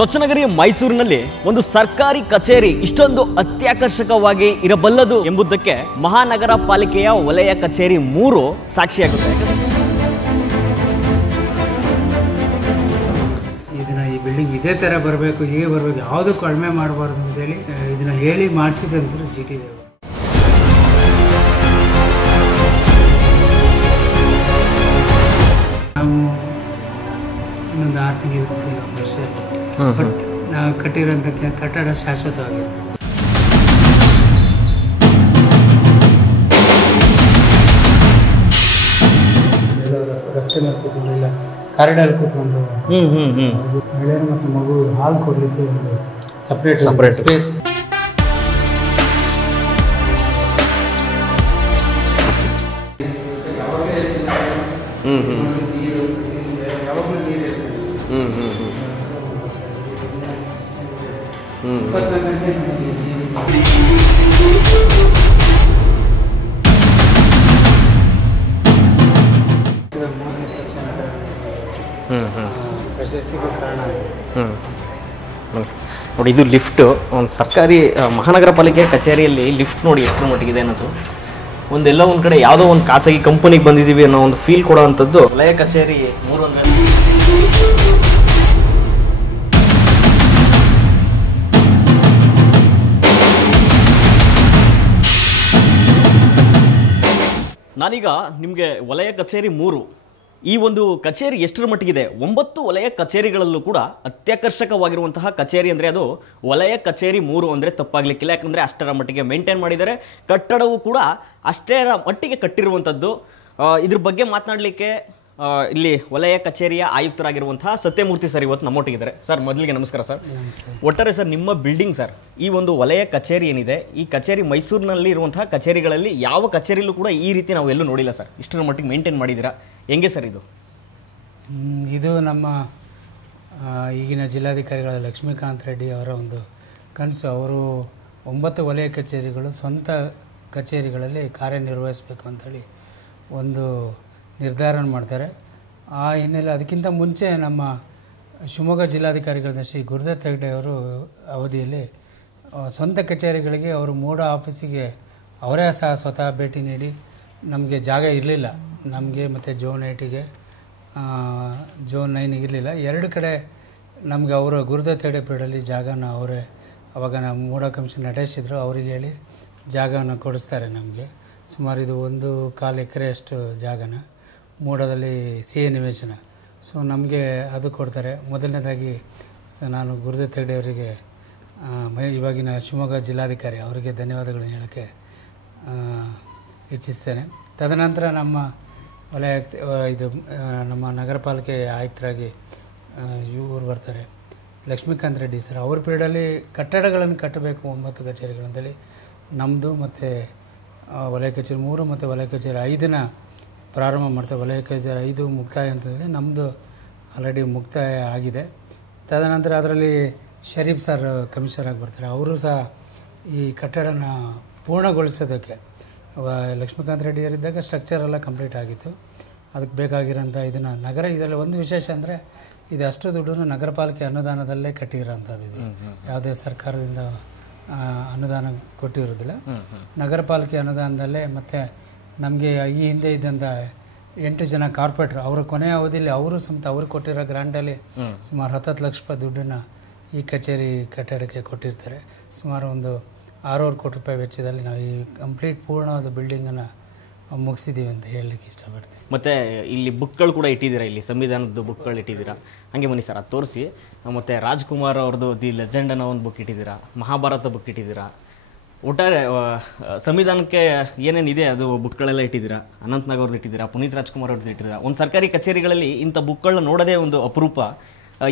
ಸ್ವಚ್ಛನಗರಿ ಮೈಸೂರಿನಲ್ಲಿ ಒಂದು ಸರ್ಕಾರಿ ಕಚೇರಿ ಇಷ್ಟೊಂದು ಅತ್ಯಾಕರ್ಷಕವಾಗಿ ಇರಬಲ್ಲದು ಎಂಬುದಕ್ಕೆ ಮಹಾನಗರ ಪಾಲಿಕೆಯ ವಲಯ ಕಚೇರಿ 3 ಸಾಕ್ಷಿಯಾಗುತ್ತೆ. ಇದನ್ನ ಈ ಬಿಲ್ಡಿಂಗ್ ಇದೇ ತರ ಬರಬೇಕು, ಹೀಗೆ ಬರಬೇಕು, ಯಾವುದು ಕಡಿಮೆ ಮಾಡಬಾರ್ದು ಅಂತೇಳಿ ಇದನ್ನ ಹೇಳಿ ಮಾಡಿಸಿದಂತ ಜಿಟಿ ದೇವರು. ನಾವು ಇನ್ನೊಂದು 6 ತಿಂಗಳು ಇರ್ಬೋದಿಲ್ಲ, 1 ವರ್ಷ ಇರ್ಬೋದು. ಬಟ್ ನಾವು ಕಟ್ಟಿರೋಂಥ ಕಟ್ಟಡ ಶಾಶ್ವತವಾಗಿರ್ತದೆ. ರಸ್ತೆ ಮೇಲೆ ಕೂತ್ಕೊಂಡು ಇಲ್ಲ ಕಾರಿಡಾರ್ ಕೂತ್ಕೊಂಡು ಮಹಿಳೆಯರು ಮತ್ತು ಮಗು ಹಾಲು ಕೊಡಲಿಕ್ಕೆ ಒಂದು ಸಪ್ರೇಟ್ ಸ್ಪೇಸ್. ಪ್ರಶಸ್ತಿಗೆ ಕಾರಣ ನೋಡಿ, ಇದು ಲಿಫ್ಟ್ ಒಂದು ಸರ್ಕಾರಿ ಮಹಾನಗರ ಪಾಲಿಕೆ ಕಚೇರಿಯಲ್ಲಿ ಲಿಫ್ಟ್ ನೋಡಿ ಎಷ್ಟು ಮಟ್ಟಿಗಿದೆ ಅನ್ನೋದು. ಒಂದೆಲ್ಲ ಒಂದು ಕಡೆ ಯಾವುದೋ ಒಂದು ಖಾಸಗಿ ಕಂಪನಿಗೆ ಬಂದಿದ್ದೀವಿ ಅನ್ನೋ ಒಂದು ಫೀಲ್ ಕೊಡೋ ಅಂಥದ್ದು ವಲಯ ಕಚೇರಿ 3 ಅಂದರೆ. ನಾನೀಗ ನಿಮಗೆ ವಲಯ ಕಚೇರಿ 3 ಈ ಒಂದು ಕಚೇರಿ ಎಷ್ಟರ ಮಟ್ಟಿಗಿದೆ, 9 ವಲಯ ಕಚೇರಿಗಳಲ್ಲೂ ಕೂಡ ಅತ್ಯಾಕರ್ಷಕವಾಗಿರುವಂತಹ ಕಚೇರಿ ಅಂದರೆ ಅದು ವಲಯ ಕಚೇರಿ 3 ಅಂದರೆ ತಪ್ಪಾಗಲಿಕ್ಕಿಲ್ಲ. ಯಾಕಂದರೆ ಅಷ್ಟರ ಮಟ್ಟಿಗೆ ಮೇಂಟೈನ್ ಮಾಡಿದ್ದಾರೆ, ಕಟ್ಟಡವೂ ಕೂಡ ಅಷ್ಟರ ಮಟ್ಟಿಗೆ ಕಟ್ಟಿರುವಂಥದ್ದು. ಇದ್ರ ಬಗ್ಗೆ ಮಾತನಾಡಲಿಕ್ಕೆ ಇಲ್ಲಿ ವಲಯ ಕಚೇರಿಯ ಆಯುಕ್ತರಾಗಿರುವಂತಹ ಸತ್ಯಮೂರ್ತಿ ಸರ್ ಇವತ್ತು ನಮ್ಮೊಟ್ಟಿಗಿದ್ದಾರೆ. ಸರ್, ಮೊದಲಿಗೆ ನಮಸ್ಕಾರ ಸರ್. ಒಟ್ಟಾರೆ ಸರ್, ನಿಮ್ಮ ಬಿಲ್ಡಿಂಗ್ ಸರ್, ಈ ಒಂದು ವಲಯ ಕಚೇರಿ ಏನಿದೆ, ಈ ಕಚೇರಿ ಮೈಸೂರಿನಲ್ಲಿ ಇರುವಂತಹ ಕಚೇರಿಗಳಲ್ಲಿ ಯಾವ ಕಚೇರಿಯಲ್ಲೂ ಕೂಡ ಈ ರೀತಿ ನಾವು ಎಲ್ಲೂ ನೋಡಿಲ್ಲ ಸರ್. ಇಷ್ಟರ ಮಟ್ಟಿಗೆ ಮೇಂಟೈನ್ ಮಾಡಿದ್ದೀರಾ, ಹೆಂಗೆ ಸರ್ ಇದು? ಇದು ನಮ್ಮ ಈಗಿನ ಜಿಲ್ಲಾಧಿಕಾರಿಗಳ ಲಕ್ಷ್ಮೀಕಾಂತ್ ರೆಡ್ಡಿ ಅವರ ಒಂದು ಕನಸು. ಅವರು 9 ವಲಯ ಕಚೇರಿಗಳು ಸ್ವಂತ ಕಚೇರಿಗಳಲ್ಲಿ ಕಾರ್ಯನಿರ್ವಹಿಸಬೇಕು ಅಂಥೇಳಿ ಒಂದು ನಿರ್ಧಾರ ಮಾಡ್ತಾರೆ. ಆ ಹಿನ್ನೆಲೆ ಅದಕ್ಕಿಂತ ಮುಂಚೆ ನಮ್ಮ ಶಿವಮೊಗ್ಗ ಜಿಲ್ಲಾಧಿಕಾರಿಗಳಾದ ಶ್ರೀ ಗುರುದತ್ ಹೆಗ್ಡೆ ಅವರು ಅವಧಿಯಲ್ಲಿ ಸ್ವಂತ ಕಚೇರಿಗಳಿಗೆ ಅವರು ಮೂಡ ಆಫೀಸಿಗೆ ಅವರೇ ಸ್ವತಃ ಭೇಟಿ ನೀಡಿ, ನಮಗೆ ಜಾಗ ಇರಲಿಲ್ಲ, ನಮಗೆ ಮತ್ತು ಝೋನ್ 8ಗೆ ಝೋನ್ 9ಗೆ ಇರಲಿಲ್ಲ, 2 ಕಡೆ ನಮಗೆ ಅವರು ಗುರುದತ್ ಹೆಗ್ಡೆ ಪೀರಿಯಡಲ್ಲಿ ಜಾಗನ ಅವರೇ ಅವಾಗ ನಾವು ಮೂಡ ಕಮಿಷನ್ ನಡೆಸಿದ್ರು, ಅವರಿಗೆ ಹೇಳಿ ಜಾಗವನ್ನು ಕೊಡಿಸ್ತಾರೆ ನಮಗೆ. ಸುಮಾರು ಇದು 1.25 ಎಕರೆಯಷ್ಟು ಜಾಗನ ಮೂಡದಲ್ಲಿ ಸಿಎ ನಿವೇಶನ. ಸೊ ನಮಗೆ ಅದು ಕೊಡ್ತಾರೆ. ಮೊದಲನೇದಾಗಿ ನಾನು ಗುರುದತ್ ಹೆಗ್ಡೆ ಅವರಿಗೆ ಇವಾಗಿನ ಶಿವಮೊಗ್ಗ ಜಿಲ್ಲಾಧಿಕಾರಿ ಅವರಿಗೆ ಧನ್ಯವಾದಗಳನ್ನು ಹೇಳೋಕ್ಕೆ ಇಚ್ಛಿಸ್ತೇನೆ. ತದನಂತರ ನಮ್ಮ ವಲಯ ಇದು ನಮ್ಮ ನಗರ ಪಾಲಿಕೆ ಆಯುಕ್ತರಾಗಿ ಇವರು ಬರ್ತಾರೆ ಲಕ್ಷ್ಮೀಕಾಂತ್ ರೆಡ್ಡಿ ಸರ್. ಅವ್ರ ಪೀರಿಯಡಲ್ಲಿ ಕಟ್ಟಡಗಳನ್ನು ಕಟ್ಟಬೇಕು 9 ಕಚೇರಿಗಳಂತೇಳಿ ನಮ್ಮದು ಮತ್ತು ವಲಯ ಕಚೇರಿ 3 ಮತ್ತು ವಲಯ ಕಚೇರಿ 5ನ ಪ್ರಾರಂಭ ಮಾಡ್ತಾರೆ. ವಲಯ ಕಚೇರಿ 5 ಮುಕ್ತಾಯ ಅಂತಂದರೆ ನಮ್ಮದು ಆಲ್ರೆಡಿ ಮುಕ್ತಾಯ ಆಗಿದೆ. ತದನಂತರ ಅದರಲ್ಲಿ ಶರೀಫ್ ಸರ್ ಕಮಿಷನರ್ ಆಗಿ ಬರ್ತಾರೆ. ಅವರು ಸಹ ಈ ಕಟ್ಟಡನ ಪೂರ್ಣಗೊಳಿಸೋದಕ್ಕೆ ಲಕ್ಷ್ಮೀಕಾಂತ್ ರೆಡ್ಡಿ ಅವರಿದ್ದಾಗ ಸ್ಟ್ರಕ್ಚರ್ ಎಲ್ಲ ಕಂಪ್ಲೀಟ್ ಆಗಿತ್ತು. ಅದಕ್ಕೆ ಬೇಕಾಗಿರೋಂಥ ಇದನ್ನು ಇದರಲ್ಲಿ ಒಂದು ವಿಶೇಷ ಅಂದರೆ ಇದು ಅಷ್ಟು ದುಡ್ಡನ್ನು ನಗರ ಪಾಲಿಕೆ ಅನುದಾನದಲ್ಲೇ ಕಟ್ಟಿರೋಂಥದ್ದು. ಇದು ಯಾವುದೇ ಸರ್ಕಾರದಿಂದ ಅನುದಾನ ಕೊಟ್ಟಿರೋದಿಲ್ಲ, ನಗರ ಪಾಲಿಕೆ ಅನುದಾನದಲ್ಲೇ. ಮತ್ತು ನಮಗೆ ಈ ಹಿಂದೆ ಇದ್ದಂಥ 8 ಜನ ಕಾರ್ಪೊರೇಟ್ರು ಅವರ ಕೊನೆಯ ಅವಧಿಯಲ್ಲಿ ಅವರು ಸಮೇತ ಅವ್ರಿಗೆ ಕೊಟ್ಟಿರೋ ಗ್ರಾಂಟಲ್ಲಿ ಸುಮಾರು 10 ಲಕ್ಷ ರೂಪಾಯಿ ದುಡ್ಡನ್ನು ಈ ಕಚೇರಿ ಕಟ್ಟಡಕ್ಕೆ ಕೊಟ್ಟಿರ್ತಾರೆ. ಸುಮಾರು ಒಂದು 6.5 ಕೋಟಿ ರೂಪಾಯಿ ವೆಚ್ಚದಲ್ಲಿ ನಾವು ಈ ಕಂಪ್ಲೀಟ್ ಪೂರ್ಣವಾದ ಬಿಲ್ಡಿಂಗನ್ನು ಮುಗಿಸಿದ್ದೀವಿ ಅಂತ ಹೇಳಲಿಕ್ಕೆ ಇಷ್ಟಪಡ್ತೀನಿ. ಮತ್ತು ಇಲ್ಲಿ ಬುಕ್ಗಳು ಕೂಡ ಇಟ್ಟಿದ್ದೀರಾ, ಇಲ್ಲಿ ಸಂವಿಧಾನದ ಬುಕ್ಗಳು ಇಟ್ಟಿದ್ದೀರಾ. ಹಾಗೆ ಬನ್ನಿ ಸರ್, ಅದು ತೋರಿಸಿ. ಮತ್ತು ರಾಜ್ಕುಮಾರ್ ಅವ್ರದ್ದು ದಿ ಲೆಜೆಂಡ್ ಅನ್ನೋ ಒಂದು ಬುಕ್ ಇಟ್ಟಿದ್ದೀರಾ, ಮಹಾಭಾರತ ಬುಕ್ ಇಟ್ಟಿದ್ದೀರಾ. ಒಟ್ಟಾರೆ ಸಂವಿಧಾನಕ್ಕೆ ಏನೇನಿದೆ ಅದು ಬುಕ್ಗಳೆಲ್ಲ ಇಟ್ಟಿದ್ದೀರಾ. ಅನಂತನಾಗ್ ಅವ್ರದ್ದು ಇಟ್ಟಿದ್ದೀರಾ, ಪುನೀತ್ ರಾಜ್ಕುಮಾರ್ ಅವ್ರದ್ದು ಇಟ್ಟಿದ್ದೀರಾ. ಒಂದು ಸರ್ಕಾರಿ ಕಚೇರಿಗಳಲ್ಲಿ ಇಂಥ ಬುಕ್ಗಳನ್ನ ನೋಡೋದೇ ಒಂದು ಅಪರೂಪ.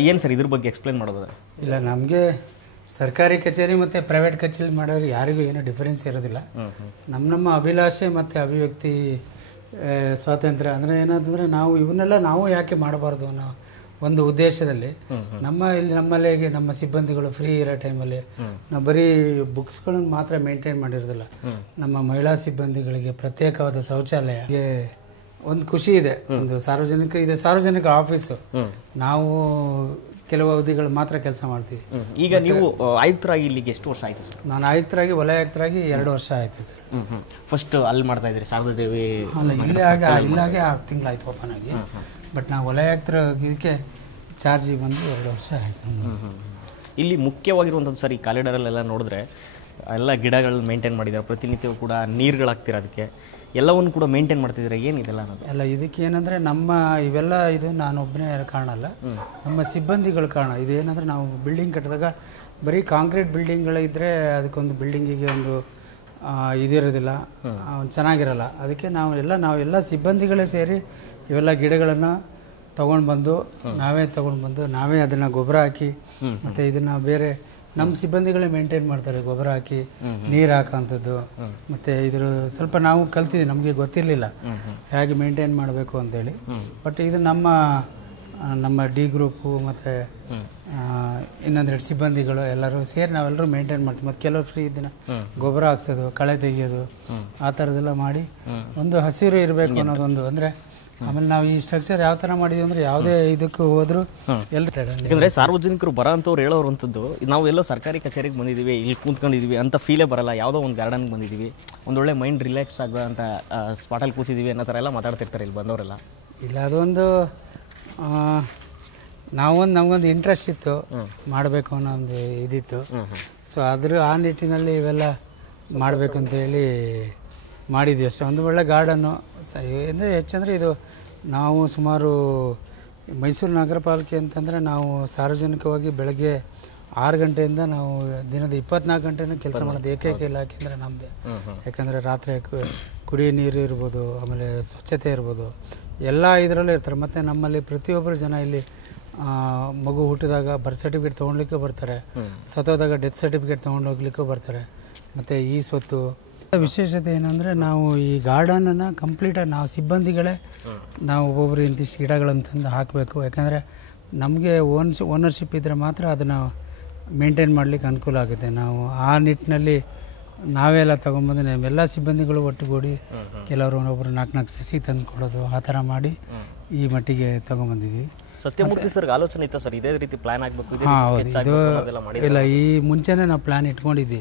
ಏನು ಸರ್ ಇದ್ರ ಬಗ್ಗೆ ಎಕ್ಸ್ಪ್ಲೇನ್ ಮಾಡೋದಾದ್ರೆ? ಇಲ್ಲ, ನಮಗೆ ಸರ್ಕಾರಿ ಕಚೇರಿ ಮತ್ತು ಪ್ರೈವೇಟ್ ಕಚೇರಿ ಮಾಡೋರು ಯಾರಿಗೂ ಏನೂ ಡಿಫರೆನ್ಸ್ ಇರೋದಿಲ್ಲ. ನಮ್ಮ ಅಭಿಲಾಷೆ ಮತ್ತು ಅಭಿವ್ಯಕ್ತಿ ಸ್ವಾತಂತ್ರ್ಯ ಅಂದರೆ ಏನಂತಂದರೆ ನಾವು ಇವನ್ನೆಲ್ಲ ನಾವು ಯಾಕೆ ಮಾಡಬಾರ್ದು ಅನ್ನೋ ಒಂದು ಉದ್ದೇಶದಲ್ಲಿ ನಮ್ಮಲ್ಲಿ ನಮ್ಮ ಸಿಬ್ಬಂದಿಗಳು ಫ್ರೀ ಇರೋ ಟೈಮಲ್ಲಿ ನಾವು ಬರೀ ಬುಕ್ಸ್ಗಳನ್ನು ಮಾತ್ರ ಮೇಂಟೈನ್ ಮಾಡಿರೋದಿಲ್ಲ. ನಮ್ಮ ಮಹಿಳಾ ಸಿಬ್ಬಂದಿಗಳಿಗೆ ಪ್ರತ್ಯೇಕವಾದ ಶೌಚಾಲಯ ಒಂದು ಖುಷಿ ಇದೆ. ಒಂದು ಸಾರ್ವಜನಿಕ ಆಫೀಸು. ನಾವು ಕೆಲವು ಅವಧಿಗಳು ಮಾತ್ರ ಕೆಲಸ ಮಾಡ್ತೀವಿ. ಈಗ ನೀವು ಆಯುಕ್ತರಾಗಿ ಇಲ್ಲಿಗೆ ಎಷ್ಟು ವರ್ಷ ಆಯಿತು ಸರ್? ನಾನು ಆಯುಕ್ತರಾಗಿ ವಲಯ ಆಯುಕ್ತರಾಗಿ 2 ವರ್ಷ ಆಯಿತು ಸರ್. ಫಸ್ಟ್ ಅಲ್ಲಿ ಮಾಡ್ತಾ ಇದ್ರಿ ಶಾರದಾದೇವಿ? ಅಲ್ಲ, ಇಲ್ಲಾಗೆ 6 ತಿಂಗಳಾಯ್ತು ಓಪನ್ ಆಗಿ. ಬಟ್ ನಾವು ವಲಯ ಆಯುಕ್ತರ ಇದಕ್ಕೆ ಚಾರ್ಜಿಗೆ ಬಂದು 2 ವರ್ಷ ಆಯಿತು. ಇಲ್ಲಿ ಮುಖ್ಯವಾಗಿರುವಂಥದ್ದು ಸರ್, ಈ ಕಾರಿಡಾರಲ್ಲೆಲ್ಲ ನೋಡಿದ್ರೆ ಎಲ್ಲ ಗಿಡಗಳು ಮೇಂಟೈನ್ ಮಾಡಿದ್ದಾರೆ, ಪ್ರತಿನಿತ್ಯವೂ ಕೂಡ ನೀರುಗಳಾಗ್ತೀರ, ಅದಕ್ಕೆ ಎಲ್ಲವನ್ನು ಕೂಡ ಮೇಂಟೈನ್ ಮಾಡ್ತಿದ್ದೀರಾ, ಏನಿದೆಲ್ಲ ಅನ್ನೋದು? ಎಲ್ಲ ಇದಕ್ಕೆ ಏನಂದರೆ ನಮ್ಮ ಇವೆಲ್ಲ ಇದು ನಾನೊಬ್ಬನೇ ಕಾರಣ ಅಲ್ಲ, ನಮ್ಮ ಸಿಬ್ಬಂದಿಗಳ ಕಾರಣ. ಇದೇನಂದರೆ ನಾವು ಬಿಲ್ಡಿಂಗ್ ಕಟ್ಟಿದಾಗ ಬರೀ ಕಾಂಕ್ರೀಟ್ ಬಿಲ್ಡಿಂಗ್ಗಳಿದ್ದರೆ ಅದಕ್ಕೊಂದು ಬಿಲ್ಡಿಂಗಿಗೆ ಒಂದು ಇದಿರೋದಿಲ್ಲ, ಚೆನ್ನಾಗಿರಲ್ಲ. ಅದಕ್ಕೆ ನಾವೆಲ್ಲ ಸಿಬ್ಬಂದಿಗಳೇ ಸೇರಿ ಇವೆಲ್ಲ ಗಿಡಗಳನ್ನು ತೊಗೊಂಡು ಬಂದು ನಾವೇ ಅದನ್ನು ಗೊಬ್ಬರ ಹಾಕಿ, ಮತ್ತು ಇದನ್ನು ಬೇರೆ ನಮ್ಮ ಸಿಬ್ಬಂದಿಗಳೇ ಮೇಂಟೈನ್ ಮಾಡ್ತಾರೆ. ಗೊಬ್ಬರ ಹಾಕಿ ನೀರು ಹಾಕೋಂಥದ್ದು, ಮತ್ತು ಇದ್ರ ಸ್ವಲ್ಪ ನಾವು ಕಲ್ತಿದ್ದೀವಿ, ನಮಗೆ ಗೊತ್ತಿರಲಿಲ್ಲ ಹೇಗೆ ಮೇಂಟೈನ್ ಮಾಡಬೇಕು ಅಂತೇಳಿ. ಬಟ್ ಇದು ನಮ್ಮ ಡಿ ಗ್ರೂಪು ಮತ್ತು ಇನ್ನೊಂದೆರಡು ಸಿಬ್ಬಂದಿಗಳು ಎಲ್ಲರೂ ಸೇರಿ ನಾವೆಲ್ಲರೂ ಮೇಂಟೈನ್ ಮಾಡ್ತೀವಿ. ಮತ್ತು ಕೆಲವರು ಫ್ರೀ ಇದನ್ನು ಗೊಬ್ಬರ ಹಾಕ್ಸೋದು, ಕಳೆ ತೆಗೆಯೋದು, ಆ ಥರದ್ದೆಲ್ಲ ಮಾಡಿ ಒಂದು ಹಸಿರು ಇರಬೇಕು ಅನ್ನೋದೊಂದು. ಅಂದರೆ ಆಮೇಲೆ ನಾವು ಈ ಸ್ಟ್ರಕ್ಚರ್ ಯಾವ ಥರ ಮಾಡಿದ್ವಿ ಅಂದರೆ ಯಾವುದೇ ಇದಕ್ಕೂ ಹೋದರೂ ಯಾಕಂದರೆ ಸಾರ್ವಜನಿಕರು ಬರೋ ಅಂಥವ್ರು ಹೇಳೋರಂಥದ್ದು, ನಾವು ಎಲ್ಲೋ ಸರ್ಕಾರಿ ಕಚೇರಿಗೆ ಬಂದಿದ್ದೀವಿ, ಇಲ್ಲಿ ಕೂತ್ಕೊಂಡಿದ್ದೀವಿ ಅಂತ ಫೀಲೇ ಬರಲ್ಲ, ಯಾವುದೋ ಒಂದು ಗಾರ್ಡನ್ಗೆ ಬಂದಿದ್ದೀವಿ, ಒಂದೊಳ್ಳೆ ಮೈಂಡ್ ರಿಲ್ಯಾಕ್ಸ್ ಆಗೋ ಅಂತ ಸ್ಪಾಟಲ್ಲಿ ಕೂತಿದ್ದೀವಿ ಅನ್ನೋ ಥರ ಎಲ್ಲ ಮಾತಾಡ್ತಿರ್ತಾರೆ ಇಲ್ಲಿ ಬಂದವರೆಲ್ಲ. ಇಲ್ಲ, ಅದೊಂದು ನಮಗೊಂದು ಇಂಟ್ರೆಸ್ಟ್ ಇತ್ತು, ಮಾಡಬೇಕು ಅನ್ನೋ ಒಂದು ಇದಿತ್ತು. ಸೊ ಆ ನಿಟ್ಟಿನಲ್ಲಿ ಇವೆಲ್ಲ ಮಾಡಬೇಕು ಅಂತೇಳಿ ಮಾಡಿದ್ವಿ ಅಷ್ಟೇ. ಒಂದು ಒಳ್ಳೆ ಗಾರ್ಡನ್ನು ಅಂದರೆ ಹೆಚ್ಚಂದರೆ ಇದು ನಾವು ಸುಮಾರು ಮೈಸೂರು ನಗರ ಪಾಲಿಕೆ ಅಂತಂದರೆ ನಾವು ಸಾರ್ವಜನಿಕವಾಗಿ ಬೆಳಗ್ಗೆ 6 ಗಂಟೆಯಿಂದ ನಾವು ದಿನದ 24 ಗಂಟೆನೂ ಕೆಲಸ ಮಾಡೋದು ಏಕೈಕ ಇಲಾಖೆ ಅಂದರೆ ನಮ್ಮದೇ. ಯಾಕಂದರೆ ರಾತ್ರಿ ಕುಡಿಯೋ ನೀರು ಇರ್ಬೋದು, ಆಮೇಲೆ ಸ್ವಚ್ಛತೆ ಇರ್ಬೋದು, ಎಲ್ಲ ಇದರಲ್ಲೂ ಇರ್ತಾರೆ. ಮತ್ತು ನಮ್ಮಲ್ಲಿ ಪ್ರತಿಯೊಬ್ಬರು ಜನ ಇಲ್ಲಿ ಮಗು ಹುಟ್ಟಿದಾಗ ಬರ್ತ್ ಸರ್ಟಿಫಿಕೇಟ್ ತೊಗೊಳ್ಲಿಕ್ಕೂ ಬರ್ತಾರೆ, ಸತ್ತೋದಾಗ ಡೆತ್ ಸರ್ಟಿಫಿಕೇಟ್ ತೊಗೊಂಡು ಹೋಗ್ಲಿಕ್ಕೂ ಬರ್ತಾರೆ. ಮತ್ತು ಈ ಸ್ವತ್ತು ವಿಶೇಷತೆ ಏನಂದರೆ ನಾವು ಈ ಗಾರ್ಡನನ್ನು ಕಂಪ್ಲೀಟಾಗಿ ನಾವು ಸಿಬ್ಬಂದಿಗಳೇ ನಾವು ಒಬ್ಬೊಬ್ಬರು ಇಂತಿಷ್ಟು ಗಿಡಗಳಂತಂದು ಹಾಕಬೇಕು. ಯಾಕಂದರೆ ನಮಗೆ ಓನರ್ಶಿಪ್ ಇದ್ದರೆ ಮಾತ್ರ ಅದನ್ನು ಮೇಂಟೈನ್ ಮಾಡಲಿಕ್ಕೆ ಅನುಕೂಲ ಆಗುತ್ತೆ. ನಾವು ಆ ನಿಟ್ಟಿನಲ್ಲಿ ನಾವೆಲ್ಲ ತೊಗೊಂಬಂದು ನಮ್ಮೆಲ್ಲ ಸಿಬ್ಬಂದಿಗಳು ಒಟ್ಟುಗೂಡಿ ಕೆಲವರು ಒಬ್ಬರು 4 ಸಸಿ ತಂದು ಕೊಡೋದು, ಆ ಥರ ಮಾಡಿ ಈ ಮಟ್ಟಿಗೆ ತೊಗೊಂಬಂದಿದ್ವಿ. ಸತ್ಯಮೂರ್ತಿ ಸರ್ ಆಲೋಚನೆ ಇತ್ತು ಸರ್, ಇದೇ ರೀತಿ ಪ್ಲಾನ್ ಆಗಬೇಕು? ಇಲ್ಲ, ಈ ಮುಂಚೆನೇ ನಾವು ಪ್ಲಾನ್ ಇಟ್ಕೊಂಡಿದ್ವಿ,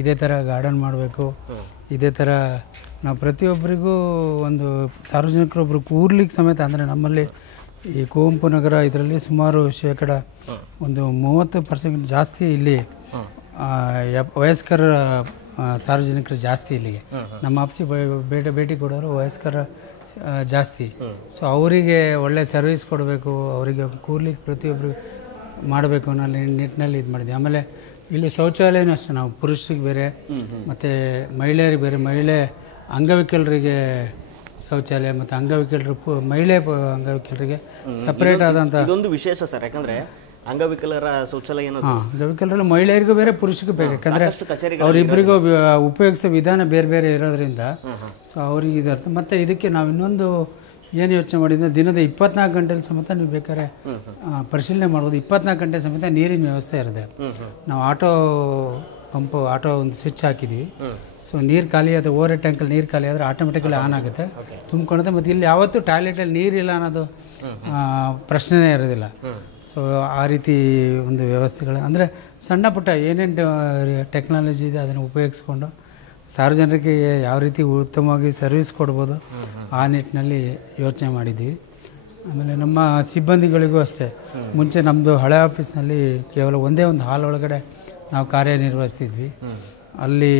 ಇದೇ ಥರ ಗಾರ್ಡನ್ ಮಾಡಬೇಕು, ಇದೇ ಥರ ನಾವು ಪ್ರತಿಯೊಬ್ಬರಿಗೂ ಒಂದು ಸಾರ್ವಜನಿಕರೊಬ್ಬರು ಕೂರ್ಲಿಕ್ಕೆ ಸಮೇತ. ಅಂದರೆ ನಮ್ಮಲ್ಲಿ ಈ ಕುವೆಂಪು ನಗರ ಇದರಲ್ಲಿ ಸುಮಾರು ಶೇಕಡ ಒಂದು 30% ಜಾಸ್ತಿ ಇಲ್ಲಿ ವಯಸ್ಕರ ಸಾರ್ವಜನಿಕರು ಜಾಸ್ತಿ ಇಲ್ಲಿಗೆ. ನಮ್ಮ ಆಫೀಸಿ ಭೇಟಿ ಕೊಡೋರು ವಯಸ್ಕರ ಜಾಸ್ತಿ. ಸೊ ಅವರಿಗೆ ಒಳ್ಳೆ ಸರ್ವಿಸ್ ಕೊಡಬೇಕು, ಅವರಿಗೆ ಕೂರ್ಲಿಕ್ಕೆ ಪ್ರತಿಯೊಬ್ಬರು ಮಾಡಬೇಕು ಅನ್ನೋ ನಿಟ್ಟಿನಲ್ಲಿ ಇದು ಮಾಡಿದ್ವಿ. ಆಮೇಲೆ ಇಲ್ಲಿ ಶೌಚಾಲಯನೂ ಅಷ್ಟೇ, ನಾವು ಪುರುಷರಿಗೆ ಬೇರೆ ಮತ್ತು ಮಹಿಳೆಯರಿಗೆ ಬೇರೆ, ಅಂಗವಿಕಲರಿಗೆ ಶೌಚಾಲಯ ಮತ್ತು ಅಂಗವಿಕಲರಿಗೆ ಸಪ್ರೇಟ್ ಆದಂಥ ಇದೊಂದು ವಿಶೇಷ ಸರ್. ಯಾಕಂದರೆ ಅಂಗವಿಕಲರ ಶೌಚಾಲಯ ಅಂಗವಿಕಲರಲ್ಲಿ ಮಹಿಳೆಯರಿಗೂ ಬೇರೆ ಪುರುಷರಿಗೂ ಬೇಕು. ಯಾಕಂದರೆ ಅವರಿಬ್ಬರಿಗೂ ಉಪಯೋಗಿಸೋ ವಿಧಾನ ಬೇರೆ ಬೇರೆ ಇರೋದ್ರಿಂದ ಸೊ ಅವ್ರಿಗೆ ಇದರ್ಥ. ಮತ್ತು ಇದಕ್ಕೆ ನಾವು ಇನ್ನೊಂದು ಏನು ಯೋಚನೆ ಮಾಡಿದ್ರೆ, ದಿನದ 24 ಗಂಟೆಲಿ ಸಮೇತ ನೀವು ಬೇಕಾದ್ರೆ ಪರಿಶೀಲನೆ ಮಾಡ್ಬೋದು. 24 ಗಂಟೆ ಸಮೇತ ನೀರಿನ ವ್ಯವಸ್ಥೆ ಇರುತ್ತೆ. ನಾವು ಆಟೋ ಒಂದು ಸ್ವಿಚ್ ಹಾಕಿದ್ವಿ. ಸೊ ನೀರು ಖಾಲಿ ಆದರೆ ಓವರ್ ಹೆಡ್ ಟ್ಯಾಂಕಲ್ಲಿ ನೀರು ಖಾಲಿ ಆದರೆ ಆಟೋಮೆಟಿಕಲಿ ಆನ್ ಆಗುತ್ತೆ, ತುಂಬ್ಕೊಳ್ಳುತ್ತೆ. ಮತ್ತು ಇಲ್ಲಿ ಯಾವತ್ತೂ ಟಾಯ್ಲೆಟಲ್ಲಿ ನೀರಿಲ್ಲ ಅನ್ನೋದು ಪ್ರಶ್ನೆನೇ ಇರೋದಿಲ್ಲ. ಸೊ ಆ ರೀತಿ ಒಂದು ವ್ಯವಸ್ಥೆಗಳು ಅಂದರೆ ಸಣ್ಣ ಪುಟ್ಟ ಏನೇನು ಟೆಕ್ನಾಲಜಿ ಇದೆ ಅದನ್ನು ಉಪಯೋಗಿಸ್ಕೊಂಡು ಸಾರ್ವಜನಿಕರಿಗೆ ಯಾವ ರೀತಿ ಉತ್ತಮವಾಗಿ ಸರ್ವಿಸ್ ಕೊಡ್ಬೋದು ಆ ನಿಟ್ಟಿನಲ್ಲಿ ಯೋಚನೆ ಮಾಡಿದ್ದೀವಿ. ಆಮೇಲೆ ನಮ್ಮ ಸಿಬ್ಬಂದಿಗಳಿಗೂ ಅಷ್ಟೇ, ಮುಂಚೆ ನಮ್ಮದು ಹಳೆ ಆಫೀಸ್ನಲ್ಲಿ ಕೇವಲ ಒಂದೇ ಒಂದು ಹಾಲ್ ಒಳಗಡೆ ನಾವು ಕಾರ್ಯನಿರ್ವಹಿಸ್ತಿದ್ವಿ. ಅಲ್ಲಿ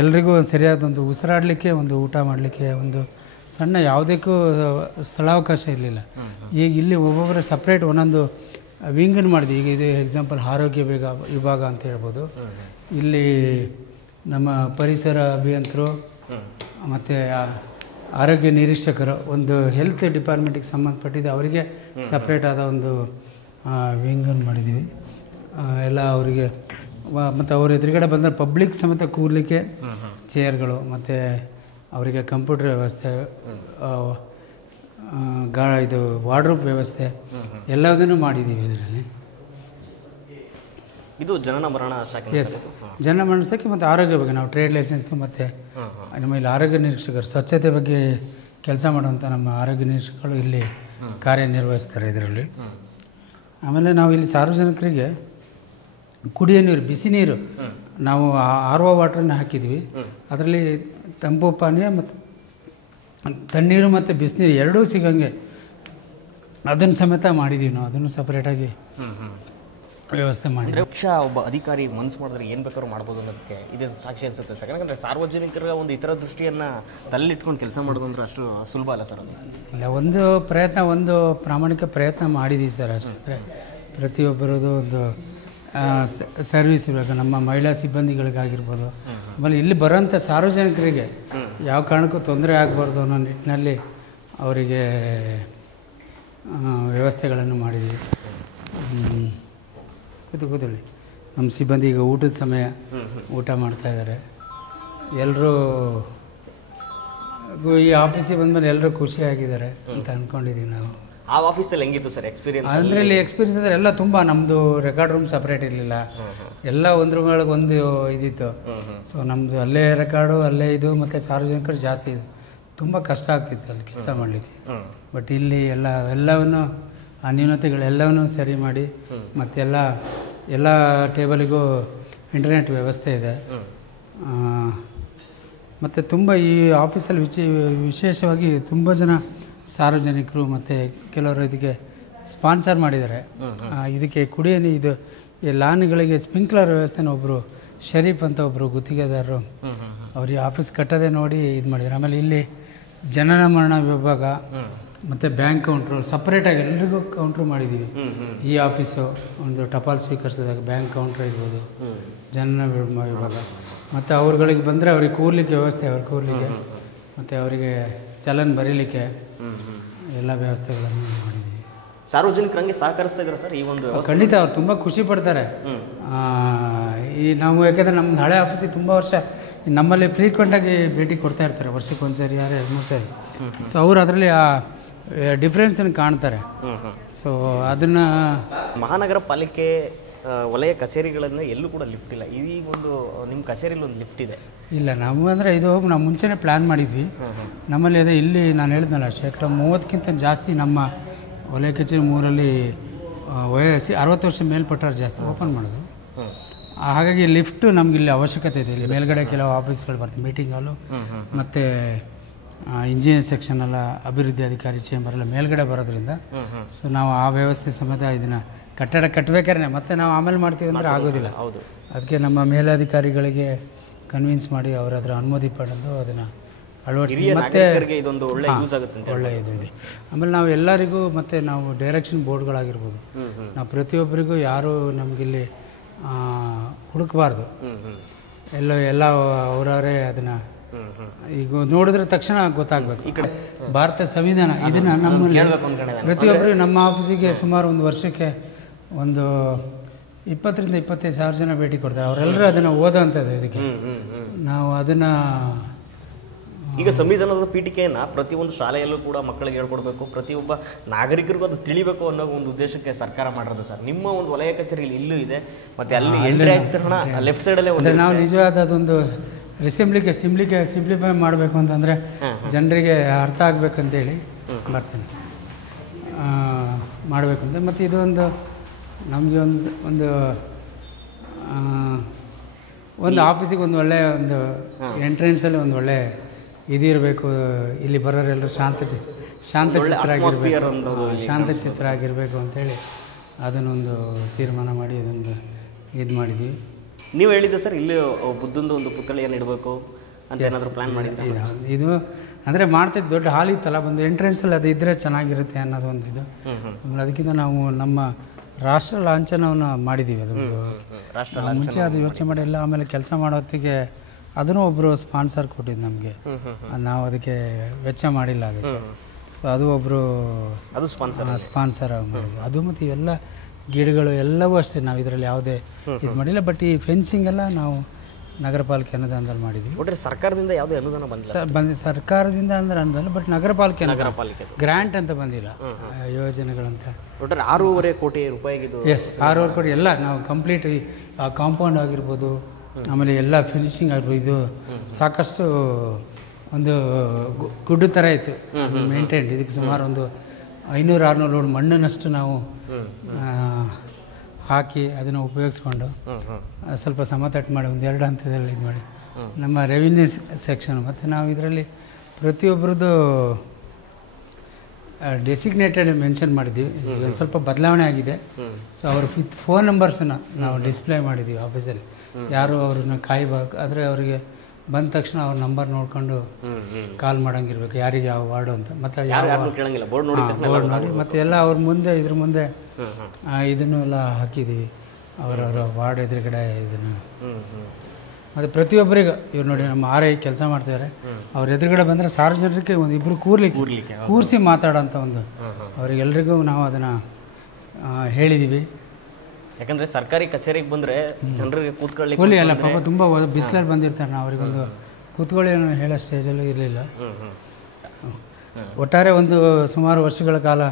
ಎಲ್ರಿಗೂ ಸರಿಯಾದೊಂದು ಉಸಿರಾಡಲಿಕ್ಕೆ, ಒಂದು ಊಟ ಮಾಡಲಿಕ್ಕೆ, ಒಂದು ಸಣ್ಣ ಯಾವುದಕ್ಕೂ ಸ್ಥಳಾವಕಾಶ ಇರಲಿಲ್ಲ. ಈಗ ಇಲ್ಲಿ ಒಬ್ಬೊಬ್ಬರು ಸಪ್ರೇಟ್ ಒಂದೊಂದು ವಿಂಗನ್ನು ಮಾಡಿದ್ವಿ. ಈಗ ಇದು ಎಕ್ಸಾಂಪಲ್ ಆರೋಗ್ಯ ವಿಭಾಗ ಅಂತ ಹೇಳ್ಬೋದು. ಇಲ್ಲಿ ನಮ್ಮ ಪರಿಸರ ಅಭಿಯಂತರು ಮತ್ತು ಆರೋಗ್ಯ ನಿರೀಕ್ಷಕರು, ಒಂದು ಹೆಲ್ತ್ ಡಿಪಾರ್ಟ್ಮೆಂಟಿಗೆ ಸಂಬಂಧಪಟ್ಟಿದ್ದು ಅವರಿಗೆ ಸಪ್ರೇಟ್ ಆದ ಒಂದು ವಿಂಗನ್ನು ಮಾಡಿದ್ದೀವಿ. ಎಲ್ಲ ಅವರಿಗೆ ಮತ್ತು ಅವ್ರ ಎದುರುಗಡೆ ಬಂದರೆ ಪಬ್ಲಿಕ್ ಸಮೇತ ಕೂರಲಿಕ್ಕೆ ಚೇರ್ಗಳು, ಮತ್ತು ಅವರಿಗೆ ಕಂಪ್ಯೂಟರ್ ವ್ಯವಸ್ಥೆ, ಇದು ವಾರ್ಡ್ರೋಬ್ ವ್ಯವಸ್ಥೆ ಎಲ್ಲದನ್ನು ಮಾಡಿದ್ದೀವಿ ಇದರಲ್ಲಿ. ಇದು ಜನನ ಮರಣ ಶಾಖೆ. ಎಸ್, ಜನನ ಮರಣ ಶಾಖೆ ಮತ್ತು ಆರೋಗ್ಯ ಬಗ್ಗೆ ನಾವು ಟ್ರೇಡ್ ಲೈಸೆನ್ಸು ಮತ್ತು ನಮ್ಮಲ್ಲಿ ಆರೋಗ್ಯ ನಿರೀಕ್ಷಕರು, ಸ್ವಚ್ಛತೆ ಬಗ್ಗೆ ಕೆಲಸ ಮಾಡುವಂಥ ನಮ್ಮ ಆರೋಗ್ಯ ನಿರೀಕ್ಷಕರು ಇಲ್ಲಿ ಕಾರ್ಯನಿರ್ವಹಿಸ್ತಾರೆ ಇದರಲ್ಲಿ. ಆಮೇಲೆ ನಾವು ಇಲ್ಲಿ ಸಾರ್ವಜನಿಕರಿಗೆ ಕುಡಿಯೋ ನೀರು, ಬಿಸಿ ನೀರು ನಾವು ಆರ್ ಒ ವಾಟ್ರನ್ನ ಹಾಕಿದ್ವಿ. ಅದರಲ್ಲಿ ತಂಪು ಪಾನೀಯ ಮತ್ತು ತಣ್ಣೀರು ಮತ್ತು ಬಿಸಿನೀರು ಎರಡೂ ಸಿಗಂಗೆ ಅದನ್ನು ಸಮೇತ ಮಾಡಿದ್ದೀವಿ ನಾವು. ಅದನ್ನು ಸಪ್ರೇಟಾಗಿ ವ್ಯವಸ್ಥೆ ಮಾಡಿ. ಒಬ್ಬ ಅಧಿಕಾರಿ ಮನಸ್ಸು ಮಾಡಿದ್ರೆ ಏನು ಬೇಕಾದ್ರೂ ಮಾಡ್ಬೋದು ಅನ್ನೋದಕ್ಕೆ ಇದು ಸಾಕ್ಷಿ ಅನ್ಸುತ್ತೆ ಸರ್. ಯಾಕಂದರೆ ಸಾರ್ವಜನಿಕರ ಒಂದು ಇತರ ದೃಷ್ಟಿಯನ್ನು ತಲೆಲಿಟ್ಕೊಂಡು ಕೆಲಸ ಮಾಡೋದು ಅಂದರೆ ಅಷ್ಟು ಸುಲಭ ಅಲ್ಲ ಸರ್ ಅದು. ಇಲ್ಲ, ಒಂದು ಪ್ರಾಮಾಣಿಕ ಪ್ರಯತ್ನ ಮಾಡಿದ್ದೀವಿ ಸರ್. ಅಷ್ಟೇ ಪ್ರತಿಯೊಬ್ಬರದು ಒಂದು ಸರ್ವಿಸ್ ಇರಬೇಕು. ನಮ್ಮ ಮಹಿಳಾ ಸಿಬ್ಬಂದಿಗಳಿಗಾಗಿರ್ಬೋದು, ಆಮೇಲೆ ಇಲ್ಲಿ ಬರೋಂಥ ಸಾರ್ವಜನಿಕರಿಗೆ ಯಾವ ಕಾರಣಕ್ಕೂ ತೊಂದರೆ ಆಗಬಾರ್ದು ಅನ್ನೋ ನಿಟ್ಟಿನಲ್ಲಿ ಅವರಿಗೆ ವ್ಯವಸ್ಥೆಗಳನ್ನು ಮಾಡಿದ್ದೀವಿ. ಕೂತ್ಕೊಳ್ಳಿ. ನಮ್ಮ ಸಿಬ್ಬಂದಿ ಈಗ ಊಟದ ಸಮಯ ಊಟ ಮಾಡ್ತಾಯಿದ್ದಾರೆ. ಎಲ್ಲರೂ ಈ ಆಫೀಸಿಗೆ ಬಂದಮೇಲೆ ಎಲ್ಲರೂ ಖುಷಿಯಾಗಿದ್ದಾರೆ ಅಂತ ಅಂದ್ಕೊಂಡಿದ್ದೀವಿ ನಾವು. ಆ ಆಫೀಸಲ್ಲಿ ಹೆಂಗಿತ್ತು ಸರ್ ಎಕ್ಸ್ಪೀರಿಯನ್ಸ್? ಅಂದರೆ ಇಲ್ಲಿ ಎಕ್ಸ್ಪೀರಿಯನ್ಸ್ ಅಂದರೆ ಎಲ್ಲ ತುಂಬ, ನಮ್ಮದು ರೆಕಾರ್ಡ್ ರೂಮ್ ಸಪ್ರೇಟ್ ಇರಲಿಲ್ಲ, ಎಲ್ಲ ಒಂದು ರೂಮ್ ಒಳಗೆ ಒಂದು ಇದಿತ್ತು. ಸೊ ನಮ್ಮದು ಅಲ್ಲೇ ರೆಕಾರ್ಡು, ಅಲ್ಲೇ ಇದು, ಮತ್ತು ಸಾರ್ವಜನಿಕರು ಜಾಸ್ತಿ ಇದು, ತುಂಬ ಕಷ್ಟ ಆಗ್ತಿತ್ತು ಅಲ್ಲಿ ಕೆಲಸ ಮಾಡಲಿಕ್ಕೆ. ಬಟ್ ಇಲ್ಲಿ ಎಲ್ಲವನ್ನು ಆ ನ್ಯೂನತೆಗಳೆಲ್ಲವನ್ನೂ ಸರಿ ಮಾಡಿ ಎಲ್ಲ ಟೇಬಲಿಗೂ ಇಂಟರ್ನೆಟ್ ವ್ಯವಸ್ಥೆ ಇದೆ. ಮತ್ತು ತುಂಬ ಈ ಆಫೀಸಲ್ಲಿ ವಿಶೇಷವಾಗಿ ತುಂಬ ಜನ ಸಾರ್ವಜನಿಕರು ಮತ್ತು ಕೆಲವರು ಇದಕ್ಕೆ ಸ್ಪಾನ್ಸರ್ ಮಾಡಿದ್ದಾರೆ. ಇದಕ್ಕೆ ಕುಡಿಯೋ ಇದು ಈ ಲಾನ್ಗಳಿಗೆ ಸ್ಪ್ರಿಂಕ್ಲರ್ ವ್ಯವಸ್ಥೆನ ಒಬ್ಬರು ಶರೀಫ್ ಅಂತ ಒಬ್ಬರು ಗುತ್ತಿಗೆದಾರರು ಅವ್ರಿಗೆ ಆಫೀಸ್ ಕಟ್ಟೋದೇ ನೋಡಿ ಇದು ಮಾಡಿದ್ದಾರೆ. ಆಮೇಲೆ ಇಲ್ಲಿ ಜನನ ಮರಣ ವಿಭಾಗ ಮತ್ತು ಬ್ಯಾಂಕ್ ಕೌಂಟ್ರು ಸಪ್ರೇಟಾಗಿ ಎಲ್ರಿಗೂ ಕೌಂಟ್ರು ಮಾಡಿದ್ದೀವಿ. ಈ ಆಫೀಸು ಒಂದು ಟಪಾಲ್ ಸ್ವೀಕರಿಸಿದಾಗ ಬ್ಯಾಂಕ್ ಕೌಂಟ್ರ್ ಇರ್ಬೋದು, ಜನನ ವಿಭಾಗ, ಮತ್ತು ಅವ್ರುಗಳಿಗೆ ಬಂದರೆ ಅವ್ರಿಗೆ ಕೂರ್ಲಿಕ್ಕೆ ವ್ಯವಸ್ಥೆ, ಅವ್ರ ಕೂರ್ಲಿಕ್ಕೆ ಮತ್ತು ಅವರಿಗೆ ಚಲನ್ ಬರೀಲಿಕ್ಕೆ ಎಲ್ಲ ವ್ಯವಸ್ಥೆಗಳನ್ನು ಮಾಡಿದ್ದೀವಿ. ಸಾರ್ವಜನಿಕರು ಹಂಗೆ ಸಹಕರಿಸ್ತಾ ಇದ್ದಾರೆ ಸರ್ ಈ ಒಂದು? ಖಂಡಿತ, ಅವ್ರು ತುಂಬ ಖುಷಿ ಪಡ್ತಾರೆ. ನಾವು ಯಾಕೆಂದರೆ ನಮ್ಮ ಹಳೆ ಆಫೀಸಿಗೆ ತುಂಬ ವರ್ಷ ನಮ್ಮಲ್ಲಿ ಫ್ರೀಕ್ವೆಂಟಾಗಿ ಭೇಟಿ ಕೊಡ್ತಾ ಇರ್ತಾರೆ, ವರ್ಷಕ್ಕೆ ಒಂದು ಸರಿ 2-3 ಸರಿ. ಸೊ ಅವರು ಅದರಲ್ಲಿ ಆ ಡಿಫ್ರೆನ್ಸನ್ನು ಕಾಣ್ತಾರೆ. ಸೊ ಅದನ್ನು ಮಹಾನಗರ ಪಾಲಿಕೆ ವಲಯ ಕಚೇರಿಗಳನ್ನು ಎಲ್ಲೂ ಕೂಡ ಲಿಫ್ಟ್ ಇಲ್ಲ. ಈ ಒಂದು ನಿಮ್ಮ ಕಚೇರಿಯಲ್ಲಿ ಒಂದು ಲಿಫ್ಟ್ ಇದೆ? ಇಲ್ಲ, ಅಂದರೆ ಇದು ನಾವು ಮುಂಚೆನೇ ಪ್ಲ್ಯಾನ್ ಮಾಡಿದ್ವಿ. ನಮ್ಮಲ್ಲಿ ಅದೇ ಇಲ್ಲಿ ನಾನು ಹೇಳಿದ್ನಲ್ಲ 30% ಜಾಸ್ತಿ ನಮ್ಮ ವಲಯ ಕಚೇರಿ 3ರಲ್ಲಿ 60 ವರ್ಷ ಮೇಲ್ಪಟ್ಟರು ಜಾಸ್ತಿ ಓಪನ್ ಮಾಡೋದು. ಹಾಗಾಗಿ ಲಿಫ್ಟು ನಮ್ಗೆ ಇಲ್ಲಿ ಅವಶ್ಯಕತೆ ಇದೆ. ಇಲ್ಲಿ ಮೇಲ್ಗಡೆ ಕೆಲವು ಆಫೀಸ್ಗಳು ಬರ್ತೀವಿ, ಮೀಟಿಂಗ್ ಹಾಲು ಮತ್ತು ಇಂಜಿನಿಯರ್ ಸೆಕ್ಷನ್ ಎಲ್ಲ, ಅಭಿವೃದ್ಧಿ ಅಧಿಕಾರಿ ಚೇಂಬರ್ ಎಲ್ಲ ಮೇಲ್ಗಡೆ ಬರೋದ್ರಿಂದ ಸೊ ನಾವು ಆ ವ್ಯವಸ್ಥೆ ಸಮೇತ ಇದನ್ನು ಕಟ್ಟಡ ಕಟ್ಟಬೇಕಾದ್ರೆ ಮತ್ತೆ ನಾವು ಆಮೇಲೆ ಮಾಡ್ತೀವಿ ಅಂದರೆ ಆಗೋದಿಲ್ಲ. ಅದಕ್ಕೆ ನಮ್ಮ ಮೇಲಧಿಕಾರಿಗಳಿಗೆ ಕನ್ವಿನ್ಸ್ ಮಾಡಿ ಅವರ ಹತ್ರ ಅನುಮತಿ ಪಡೆದು ಅದನ್ನು ಅಳವಡಿಸಿ ಮತ್ತೆ ಒಳ್ಳೆಯ ಇದೆ. ಆಮೇಲೆ ನಾವು ಎಲ್ಲರಿಗೂ ಮತ್ತು ನಾವು ಡೈರೆಕ್ಷನ್ ಬೋರ್ಡ್ಗಳಾಗಿರ್ಬೋದು, ನಾವು ಪ್ರತಿಯೊಬ್ಬರಿಗೂ ಯಾರೂ ನಮಗಿಲ್ಲಿ ಹುಡುಕಬಾರ್ದು. ಎಲ್ಲ ಅವರವರೇ ಅದನ್ನು ಈಗ ನೋಡಿದ್ರೆ ತಕ್ಷಣ ಗೊತ್ತಾಗಬೇಕು. ಈ ಕಡೆ ಭಾರತ ಸಂವಿಧಾನ ಇದನ್ನು ನಮ್ಮಲ್ಲಿ ಪ್ರತಿಯೊಬ್ಬರು ನಮ್ಮ ಆಫೀಸಿಗೆ ಸುಮಾರು ಒಂದು ವರ್ಷಕ್ಕೆ ಒಂದು 20ರಿಂದ 25 ಸಾವಿರ ಜನ ಭೇಟಿ ಕೊಡ್ತಾರೆ. ಅವರೆಲ್ಲರೂ ಅದನ್ನು ಓದೋಂಥದ್ದು. ಇದಕ್ಕೆ ನಾವು ಅದನ್ನು ಈಗ ಸಂವಿಧಾನದ ಪೀಠಿಕೆಯನ್ನು ಪ್ರತಿಯೊಂದು ಶಾಲೆಯಲ್ಲೂ ಕೂಡ ಮಕ್ಕಳಿಗೆ ಹೇಳ್ಕೊಡ್ಬೇಕು, ಪ್ರತಿಯೊಬ್ಬ ನಾಗರಿಕರಿಗೂ ಅದು ತಿಳಿಬೇಕು ಅನ್ನೋ ಒಂದು ಉದ್ದೇಶಕ್ಕೆ ಸರ್ಕಾರ ಮಾಡಿರೋದು ಸರ್. ನಿಮ್ಮ ಒಂದು ವಲಯ ಕಚೇರಿಯಲ್ಲಿ ಇಲ್ಲೂ ಇದೆ, ಮತ್ತು ಅಲ್ಲಿ ಎಂಟ್ರಿ ಆದ ತಕ್ಷಣ ಲೆಫ್ಟ್ ಸೈಡಲ್ಲೇ ಅಂದರೆ ನಾವು ನಿಜವಾದ ಅದೊಂದು ಸಿಂಪ್ಲಿಫೈ ಮಾಡಬೇಕು ಅಂತಂದರೆ ಜನರಿಗೆ ಅರ್ಥ ಆಗಬೇಕಂತೇಳಿ ಬರ್ತೀನಿ ಮಾಡಬೇಕಂತ. ಮತ್ತು ಇದೊಂದು ನಮಗೆ ಒಂದು ಆಫೀಸಿಗೆ ಒಂದು ಒಳ್ಳೆಯ ಒಂದು ಎಂಟ್ರೆನ್ಸಲ್ಲಿ ಒಂದು ಒಳ್ಳೆ ಇದಿರಬೇಕು. ಇಲ್ಲಿ ಬರೋರೆಲ್ಲರೂ ಶಾಂತಚಿತ್ರ ಆಗಿರಬೇಕು ಅಂತೇಳಿ ಅದನ್ನೊಂದು ತೀರ್ಮಾನ ಮಾಡಿ ಅದೊಂದು ಇದು ಮಾಡಿದ್ವಿ. ನೀವು ಹೇಳಿದ್ದೆ ಸರ್ ಇಲ್ಲಿ ಬುದ್ಧಂದು ಒಂದು ಪುತ್ಥಳಿಯನ್ನು ಇಡಬೇಕು ಅಂತ ಏನಾದರೂ ಪ್ಲ್ಯಾನ್ ಮಾಡಿದ್ದೆ? ಇದು ಅಂದರೆ ಮಾಡ್ತಿದ್ದು ದೊಡ್ಡ ಹಾಲ್ ಇತ್ತಲ್ಲ, ಒಂದು ಎಂಟ್ರೆನ್ಸಲ್ಲಿ ಅದು ಇದ್ದರೆ ಚೆನ್ನಾಗಿರುತ್ತೆ ಅನ್ನೋದು ಒಂದು ಇದು. ಅದಕ್ಕಿಂತ ನಾವು ನಮ್ಮ ರಾಷ್ಟ್ರ ಲಾಂಛನವನ್ನು ಮಾಡಿದ್ದೀವಿ. ಅದೊಂದು ಮುಂಚೆ ಅದು ಯೋಚನೆ ಮಾಡಿಲ್ಲ. ಆಮೇಲೆ ಕೆಲಸ ಮಾಡೋ ಹೊತ್ತಿಗೆ ಅದನ್ನು ಒಬ್ಬರು ಸ್ಪಾನ್ಸರ್ ಕೊಟ್ಟಿದ್ದು ನಮಗೆ, ನಾವು ಅದಕ್ಕೆ ವೆಚ್ಚ ಮಾಡಿಲ್ಲ ಅದಕ್ಕೆ. ಸೊ ಅದು ಒಬ್ಬರು ಸ್ಪಾನ್ಸರ್ ಮಾಡಿದ್ವಿ. ಅದು ಮತ್ತು ಇವೆಲ್ಲ ಗಿಡಗಳು ಎಲ್ಲವೂ ಅಷ್ಟೇ, ನಾವು ಇದರಲ್ಲಿ ಯಾವುದೇ ಇದು ಮಾಡಿಲ್ಲ. ಬಟ್ ಈ ಫೆನ್ಸಿಂಗ್ ಎಲ್ಲ ನಾವು ನಗರ ಪಾಲಿಕೆ ಅನುದಾನದಲ್ಲಿ ಮಾಡಿದ್ವಿ. ಒಟ್ಟರೆ ಸರ್ಕಾರದಿಂದ ಯಾವುದೇ ಅನುದಾನ ಬಂದಿಲ್ಲ? ಸರ್ಕಾರದಿಂದ ಅಂದ್ರೆ ಅನ್ನೋದಲ್ಲ, ಬಟ್ ನಗರ ಪಾಲಿಕೆ ಗ್ರ್ಯಾಂಟ್ ಅಂತ ಬಂದಿಲ್ಲ, ಯೋಜನೆಗಳಂತ. ಒಟ್ಟರೆ 6.5 ಕೋಟಿ ರೂಪಾಯಿಗೆ. ಎಸ್, 6.5 ಕೋಟಿ ಎಲ್ಲ ನಾವು ಕಂಪ್ಲೀಟ್ ಕಾಂಪೌಂಡ್ ಆಗಿರ್ಬೋದು, ಆಮೇಲೆ ಎಲ್ಲ ಫಿನಿಶಿಂಗ್ ಆಗಿರ್ಬೋದು. ಇದು ಸಾಕಷ್ಟು ಒಂದು ಗುಡ್ಡು ಥರ ಇತ್ತು ಮೇಂಟೈನ್. ಇದಕ್ಕೆ ಸುಮಾರು ಒಂದು 500-600 ಲೋಡ್ ಮಣ್ಣನ್ನಷ್ಟು ನಾವು ಹಾಕಿ ಅದನ್ನು ಉಪಯೋಗಿಸ್ಕೊಂಡು ಸ್ವಲ್ಪ ಸಮತಟ್ಟು ಮಾಡಿ ಒಂದು 2 ಹಂತದಲ್ಲಿ ಇದು ಮಾಡಿ ನಮ್ಮ ರೆವಿನ್ಯೂ ಸೆಕ್ಷನ್ ಮತ್ತು ನಾವು ಇದರಲ್ಲಿ ಪ್ರತಿಯೊಬ್ಬರದ್ದು ಡೆಸಿಗ್ನೇಟೆಡ್ ಮೆನ್ಷನ್ ಮಾಡಿದ್ದೀವಿ. ಒಂದು ಸ್ವಲ್ಪ ಬದಲಾವಣೆ ಆಗಿದೆ. ಸೊ ಅವ್ರ ಫೋನ್ ನಂಬರ್ಸನ್ನು ನಾವು ಡಿಸ್ಪ್ಲೇ ಮಾಡಿದ್ದೀವಿ ಆಫೀಸಲ್ಲಿ. ಯಾರು ಅವ್ರನ್ನ ಕಾಯಬೇಕು ಆದರೆ ಅವರಿಗೆ ಬಂದ ತಕ್ಷಣ ಅವ್ರ ನಂಬರ್ ನೋಡ್ಕೊಂಡು ಕಾಲ್ ಮಾಡೋಂಗಿರ್ಬೇಕು, ಯಾರಿಗೆ ಯಾವ ವಾರ್ಡು ಅಂತ. ಮತ್ತು ಬೋರ್ಡ್ ನೋಡಿ ಮತ್ತು ಎಲ್ಲ ಅವ್ರ ಮುಂದೆ ಇದ್ರ ಮುಂದೆ ಇದನ್ನು ಎಲ್ಲ ಹಾಕಿದ್ದೀವಿ, ಅವರವರ ವಾರ್ಡ್ ಎದುರುಗಡೆ ಇದನ್ನು. ಮತ್ತು ಪ್ರತಿಯೊಬ್ಬರಿಗೂ ಇವ್ರು ನೋಡಿ ನಮ್ಮ RI ಕೆಲಸ ಮಾಡ್ತಿದ್ದಾರೆ, ಅವ್ರ ಎದುರುಗಡೆ ಬಂದರೆ ಸಾರ್ವಜನಿಕರಿಗೆ ಒಂದು ಇಬ್ಬರು ಕೂರಿಸಿ ಮಾತಾಡೋಂಥ ಒಂದು ಅವರಿಗೆಲ್ರಿಗೂ ನಾವು ಅದನ್ನು ಹೇಳಿದ್ದೀವಿ. ಯಾಕಂದರೆ ಸರ್ಕಾರಿ ಕಚೇರಿಗೆ ಬಂದರೆ ಜನರಿಗೆ ಕೂತ್ಕೊಳ್ಳಿ ಅಲ್ಲ ಪಾಪ ತುಂಬ ಬಿಸಿಲಲ್ಲಿ ಬಂದಿರ್ತಾರೆ, ನಾವು ಅವರಿಗೊಂದು ಕೂತ್ಕೊಳ್ಳಿ ಅನ್ನೋ ಹೇಳೋ ಸ್ಟೇಜಲ್ಲೂ ಇರಲಿಲ್ಲ. ಒಟ್ಟಾರೆ ಒಂದು ಸುಮಾರು ವರ್ಷಗಳ ಕಾಲ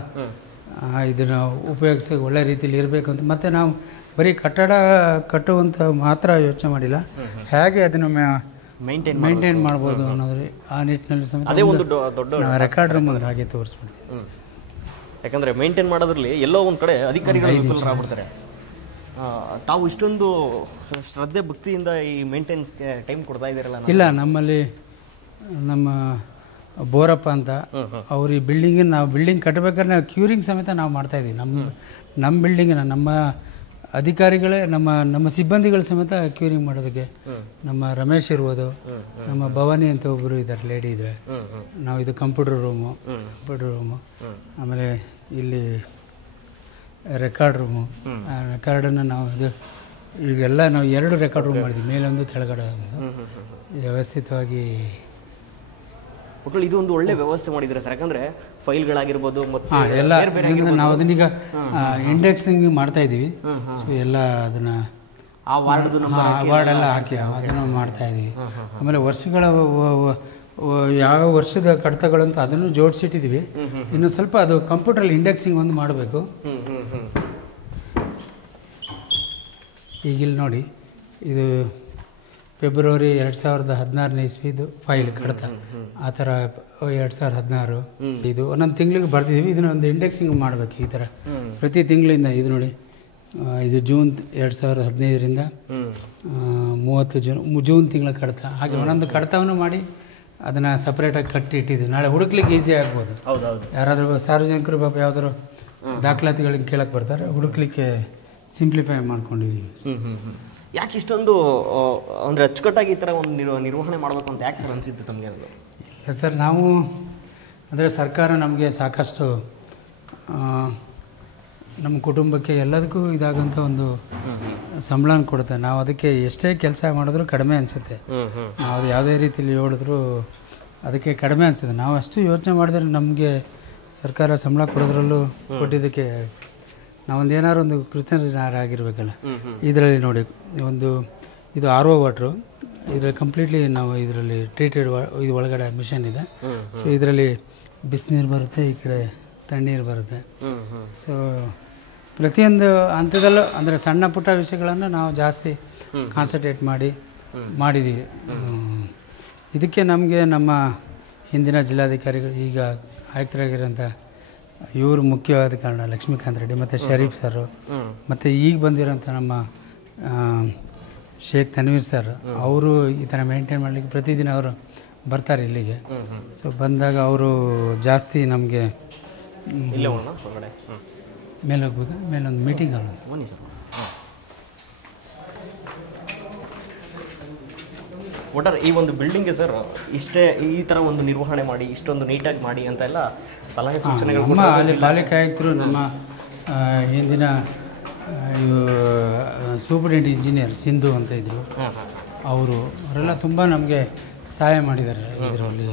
ಇದನ್ನು ಉಪಯೋಗಿಸಿ ಒಳ್ಳೆ ರೀತಿಯಲ್ಲಿ ಇರಬೇಕು ಅಂತ. ಮತ್ತು ನಾವು ಬರೀ ಕಟ್ಟಡ ಕಟ್ಟುವಂಥ ಮಾತ್ರ ಯೋಚನೆ ಮಾಡಿಲ್ಲ, ಹೇಗೆ ಅದನ್ನು ಮೇಂಟೈನ್ ಮಾಡ್ಬೋದು ಅನ್ನೋದ್ರಿ ಆ ನಿಟ್ಟಿನಲ್ಲಿ ಸಮೇತ ರೆಕಾರ್ಡ್ ರೂಮ್ ಹಾಗೆ ತೋರಿಸ್ಬಿಡ್ತೀವಿ. ಯಾಕಂದರೆ ಮೇಂಟೈನ್ ಮಾಡೋದ್ರಲ್ಲಿ ಎಲ್ಲೋ ಒಂದು ಕಡೆ ಅಧಿಕಾರಿಗಳು ವಿಫಲರಾಗ್ಬಿಡ್ತಾರೆ. ತಾವು ಇಷ್ಟೊಂದು ಶ್ರದ್ಧೆ ಭಕ್ತಿಯಿಂದ ಈ ಮೇಂಟೆನೆನ್ಸ್ಗೆ ಟೈಮ್ ಕೊಡ್ತಾ ಇದ್ದೀರಲ್ಲ? ಇಲ್ಲ, ನಮ್ಮಲ್ಲಿ ನಮ್ಮ ಬೋರಪ್ಪ ಅಂತ ಅವ್ರು ಈ ಬಿಲ್ಡಿಂಗಿನ ನಾವು ಬಿಲ್ಡಿಂಗ್ ಕಟ್ಟಬೇಕಾದ್ರೆ ನಾವು ಕ್ಯೂರಿಂಗ್ ಸಮೇತ ನಾವು ಮಾಡ್ತಾಯಿದ್ದೀವಿ. ನಮ್ಮ ಬಿಲ್ಡಿಂಗಿನ ನಮ್ಮ ಅಧಿಕಾರಿಗಳೇ ನಮ್ಮ ಸಿಬ್ಬಂದಿಗಳು ಸಮೇತ ಕ್ಯೂರಿಂಗ್ ಮಾಡೋದಕ್ಕೆ ನಮ್ಮ ರಮೇಶ್ ಇರ್ಬೋದು, ನಮ್ಮ ಭವಾನಿ ಅಂತ ಒಬ್ಬರು ಇದ್ದಾರೆ, ಲೇಡಿ ಇದ್ದಾರೆ. ನಾವು ಇದು ಕಂಪ್ಯೂಟರ್ ರೂಮು, ಆಮೇಲೆ ಇಲ್ಲಿ ರೆಕಾರ್ಡ್ ರೂಮು, ರೆಕಾರ್ಡನ್ನು ನಾವು ಈಗೆಲ್ಲ ನಾವು 2 ರೆಕಾರ್ಡ್ ರೂಮ್ ಮಾಡಿದ್ವಿ, ಮೇಲೊಂದು ಕೆಳಗಡೆ ಒಂದು ವ್ಯವಸ್ಥಿತವಾಗಿ. ಒಟ್ಟು ಇದು ಒಂದು ಒಳ್ಳೆ ವ್ಯವಸ್ಥೆ ಮಾಡಿದ್ದಾರೆ ಸರ್. ಯಾಕಂದರೆ ಫೈಲ್ಗಳಾಗಿರ್ಬೋದು ಮತ್ತು ಎಲ್ಲ ನಾವು ಅದನ್ನೀಗ ಇಂಡೆಕ್ಸಿಂಗ್ ಮಾಡ್ತಾ ಇದ್ದೀವಿ. ಸೊ ಎಲ್ಲ ಅದನ್ನು ವಾರ್ಡೆಲ್ಲ ಹಾಕಿ ಅದನ್ನು ಮಾಡ್ತಾ ಇದ್ದೀವಿ. ಆಮೇಲೆ ವರ್ಷಗಳ ಯಾವ ವರ್ಷದ ಕಡತಗಳಂತ ಅದನ್ನು ಜೋಡಿಸಿಟ್ಟಿದ್ದೀವಿ. ಇನ್ನು ಸ್ವಲ್ಪ ಅದು ಕಂಪ್ಯೂಟ್ರಲ್ಲಿ ಇಂಡೆಕ್ಸಿಂಗ್ ಒಂದು ಮಾಡಬೇಕು. ಈಗಿಲ್ಲಿ ನೋಡಿ, ಇದು ಫೆಬ್ರವರಿ 2016 ಇಸ್ವಿದು ಫೈಲ್ ಕಡತ, ಆ ಥರ 2016 ಇದು ಒಂದೊಂದು ತಿಂಗಳಿಗೆ ಬರ್ತಿದ್ದೀವಿ. ಇದನ್ನ ಒಂದು ಇಂಡೆಕ್ಸಿಂಗ್ ಮಾಡಬೇಕು ಈ ಥರ ಪ್ರತಿ ತಿಂಗಳಿಂದ. ಇದು ನೋಡಿ, ಇದು ಜೂನ್ 2015ರಿಂದ 30 ಜೂನ್ ತಿಂಗಳ ಕಡತ, ಹಾಗೆ ಒಂದೊಂದು ಕಡತವನ್ನು ಮಾಡಿ ಅದನ್ನು ಸಪ್ರೇಟಾಗಿ ಕಟ್ಟಿ ಇಟ್ಟಿದ್ದೀವಿ. ನಾಳೆ ಹುಡುಕ್ಲಿಕ್ಕೆ ಈಸಿ ಆಗ್ಬೋದು. ಯಾರಾದರೂ ಸಾರ್ವಜನಿಕರು ಪಾಪ ಯಾವ್ದಾದ್ರು ದಾಖಲಾತಿಗಳಿಗೆ ಕೇಳಕ್ಕೆ ಬರ್ತಾರೆ, ಹುಡುಕ್ಲಿಕ್ಕೆ ಸಿಂಪ್ಲಿಫೈ ಮಾಡ್ಕೊಂಡಿದ್ದೀವಿ. ಯಾಕೆ ಇಷ್ಟೊಂದು ಅಂದರೆ ಅಚ್ಚುಕಟ್ಟಾಗಿ ಈ ಥರ ಒಂದು ನಿರ್ವಹಣೆ ಮಾಡಬೇಕು ಅಂತ ಯಾಕೆ ಸರ್ ಅನಿಸಿತ್ತು ತಮಗೆ? ಅದು ಇಲ್ಲ ಸರ್, ನಾವು ಅಂದರೆ ಸರ್ಕಾರ ನಮಗೆ ಸಾಕಷ್ಟು ನಮ್ಮ ಕುಟುಂಬಕ್ಕೆ ಎಲ್ಲದಕ್ಕೂ ಇದಾಗಂಥ ಒಂದು ಸಂಬಳನ ಕೊಡುತ್ತೆ. ನಾವು ಅದಕ್ಕೆ ಎಷ್ಟೇ ಕೆಲಸ ಮಾಡಿದ್ರೂ ಕಡಿಮೆ ಅನಿಸುತ್ತೆ. ನಾವು ಅದು ಯಾವುದೇ ರೀತಿಯಲ್ಲಿ ಹೇಳಿದ್ರೂ ಅದಕ್ಕೆ ಕಡಿಮೆ ಅನಿಸುತ್ತೆ. ನಾವು ಅಷ್ಟು ಯೋಚನೆ ಮಾಡಿದ್ರೆ ನಮಗೆ ಸರ್ಕಾರ ಸಂಬಳ ಕೊಡೋದ್ರಲ್ಲೂ ಕೊಟ್ಟಿದ್ದಕ್ಕೆ ನಾವೊಂದು ಏನಾದ್ರು ಒಂದು ಕೃತಜ್ಞರಾಗಿರ್ಬೇಕಲ್ಲ. ಇದರಲ್ಲಿ ನೋಡಿ, ಇದು RO ವಾಟ್ರು, ಇದರಲ್ಲಿ ಕಂಪ್ಲೀಟ್ಲಿ ನಾವು ಇದರಲ್ಲಿ ಟ್ರೀಟೆಡ್ ಇದು ಒಳಗಡೆ ಮಿಷನ್ ಇದೆ. ಸೊ ಇದರಲ್ಲಿ ಬಿಸಿನೀರು ಬರುತ್ತೆ, ಈ ಕಡೆ ತಣ್ಣೀರು ಬರುತ್ತೆ. ಸೊ ಪ್ರತಿಯೊಂದು ಹಂತದಲ್ಲೂ ಅಂದರೆ ಸಣ್ಣ ಪುಟ್ಟ ವಿಷಯಗಳನ್ನು ನಾವು ಜಾಸ್ತಿ ಕಾನ್ಸಂಟ್ರೇಟ್ ಮಾಡಿದ್ದೀವಿ. ಇದಕ್ಕೆ ನಮಗೆ ನಮ್ಮ ಹಿಂದಿನ ಜಿಲ್ಲಾಧಿಕಾರಿಗಳು, ಈಗ ಆಯುಕ್ತರಾಗಿರೋಂಥ ಇವರು ಮುಖ್ಯವಾದ ಕಾರಣ, ಲಕ್ಷ್ಮೀಕಾಂತ್ ರೆಡ್ಡಿ ಮತ್ತು ಶರೀಫ್ ಸರ್, ಮತ್ತು ಈಗ ಬಂದಿರೋಂಥ ನಮ್ಮ ಶೇಖ್ ತನ್ವೀರ್ ಸರ್, ಅವರು ಈ ಥರ ಮೇಂಟೈನ್ ಮಾಡಲಿಕ್ಕೆ ಪ್ರತಿದಿನ ಅವರು ಬರ್ತಾರೆ ಇಲ್ಲಿಗೆ. ಸೊ ಬಂದಾಗ ಅವರು ಜಾಸ್ತಿ ನಮಗೆ ಮೇಲೆ ಹೋಗ್ಬೋದು. ಮೇಲೊಂದು ಮೀಟಿಂಗ್ ಆಗೋದು. ಒಟ್ಟಾರೆ ಈ ಒಂದು ಬಿಲ್ಡಿಂಗ್ಗೆ ಸರ್ ಇಷ್ಟೇ ಈ ಥರ ಒಂದು ನಿರ್ವಹಣೆ ಮಾಡಿ, ಇಷ್ಟೊಂದು ನೀಟಾಗಿ ಮಾಡಿ ಅಂತ ಎಲ್ಲ ಸಲಹೆ ಸೂಚನೆಗಳು ನಮ್ಮ ಅಲ್ಲಿ ಪಾಲಿಕೆ ಆಯುಕ್ತರು, ನಮ್ಮ ಹಿಂದಿನ ಸೂಪರಿಂಟೆಂಡೆಂಟ್ ಇಂಜಿನಿಯರ್ ಸಿಂಧು ಅಂತ ಇದ್ದರು, ಅವರೆಲ್ಲ ತುಂಬ ನಮಗೆ ಸಹಾಯ ಮಾಡಿದ್ದಾರೆ ಇದರಲ್ಲಿ.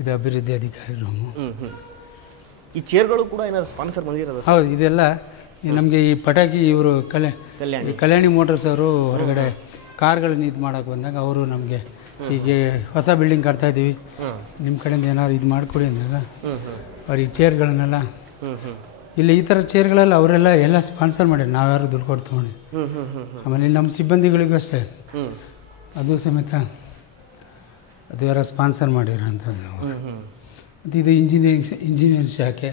ಇದು ಅಭಿವೃದ್ಧಿ ಅಧಿಕಾರಿ ರೂಮು. ಈ ಚೇರ್ಗಳು ಕೂಡ ಏನಾದ್ರು ಸ್ಪಾನ್ಸರ್ ಬಂದಿರೋದು? ಹೌದು, ಇದೆಲ್ಲ ನಮಗೆ ಈ ಪಟಾಕಿ ಇವರು ಕಲ್ಯಾಣಿ ಮೋಟರ್ಸ್ ಅವರು ಹೊರಗಡೆ ಕಾರ್ಗಳನ್ನ ಇದು ಮಾಡೋಕೆ ಬಂದಾಗ ಅವರು ನಮಗೆ ಹೀಗೆ ಹೊಸ ಬಿಲ್ಡಿಂಗ್ ಕಟ್ತಾ ಇದ್ದೀವಿ, ನಿಮ್ಮ ಕಡೆಯಿಂದ ಏನಾದ್ರು ಇದು ಮಾಡಿಕೊಡಿ ಅಂದಾಗ ಅವ್ರು ಈ ಚೇರ್ಗಳನ್ನೆಲ್ಲ ಇಲ್ಲಿ ಈ ಥರ ಚೇರ್ಗಳೆಲ್ಲ ಅವರೆಲ್ಲ ಎಲ್ಲ ಸ್ಪಾನ್ಸರ್ ಮಾಡಿರಿ, ನಾವ್ಯಾರು ದುಡ್ಡು ಕೊಟ್ಟು ತೊಗೊಂಡು. ಆಮೇಲೆ ಇಲ್ಲಿ ನಮ್ಮ ಸಿಬ್ಬಂದಿಗಳಿಗೂ ಅಷ್ಟೇ, ಅದು ಸಮೇತ ಅದು ಯಾರೋ ಸ್ಪಾನ್ಸರ್ ಮಾಡಿರೋ ಅಂಥದ್ದು. ಮತ್ತು ಇದು ಇಂಜಿನಿಯರಿಂಗ್ ಶಾಖೆ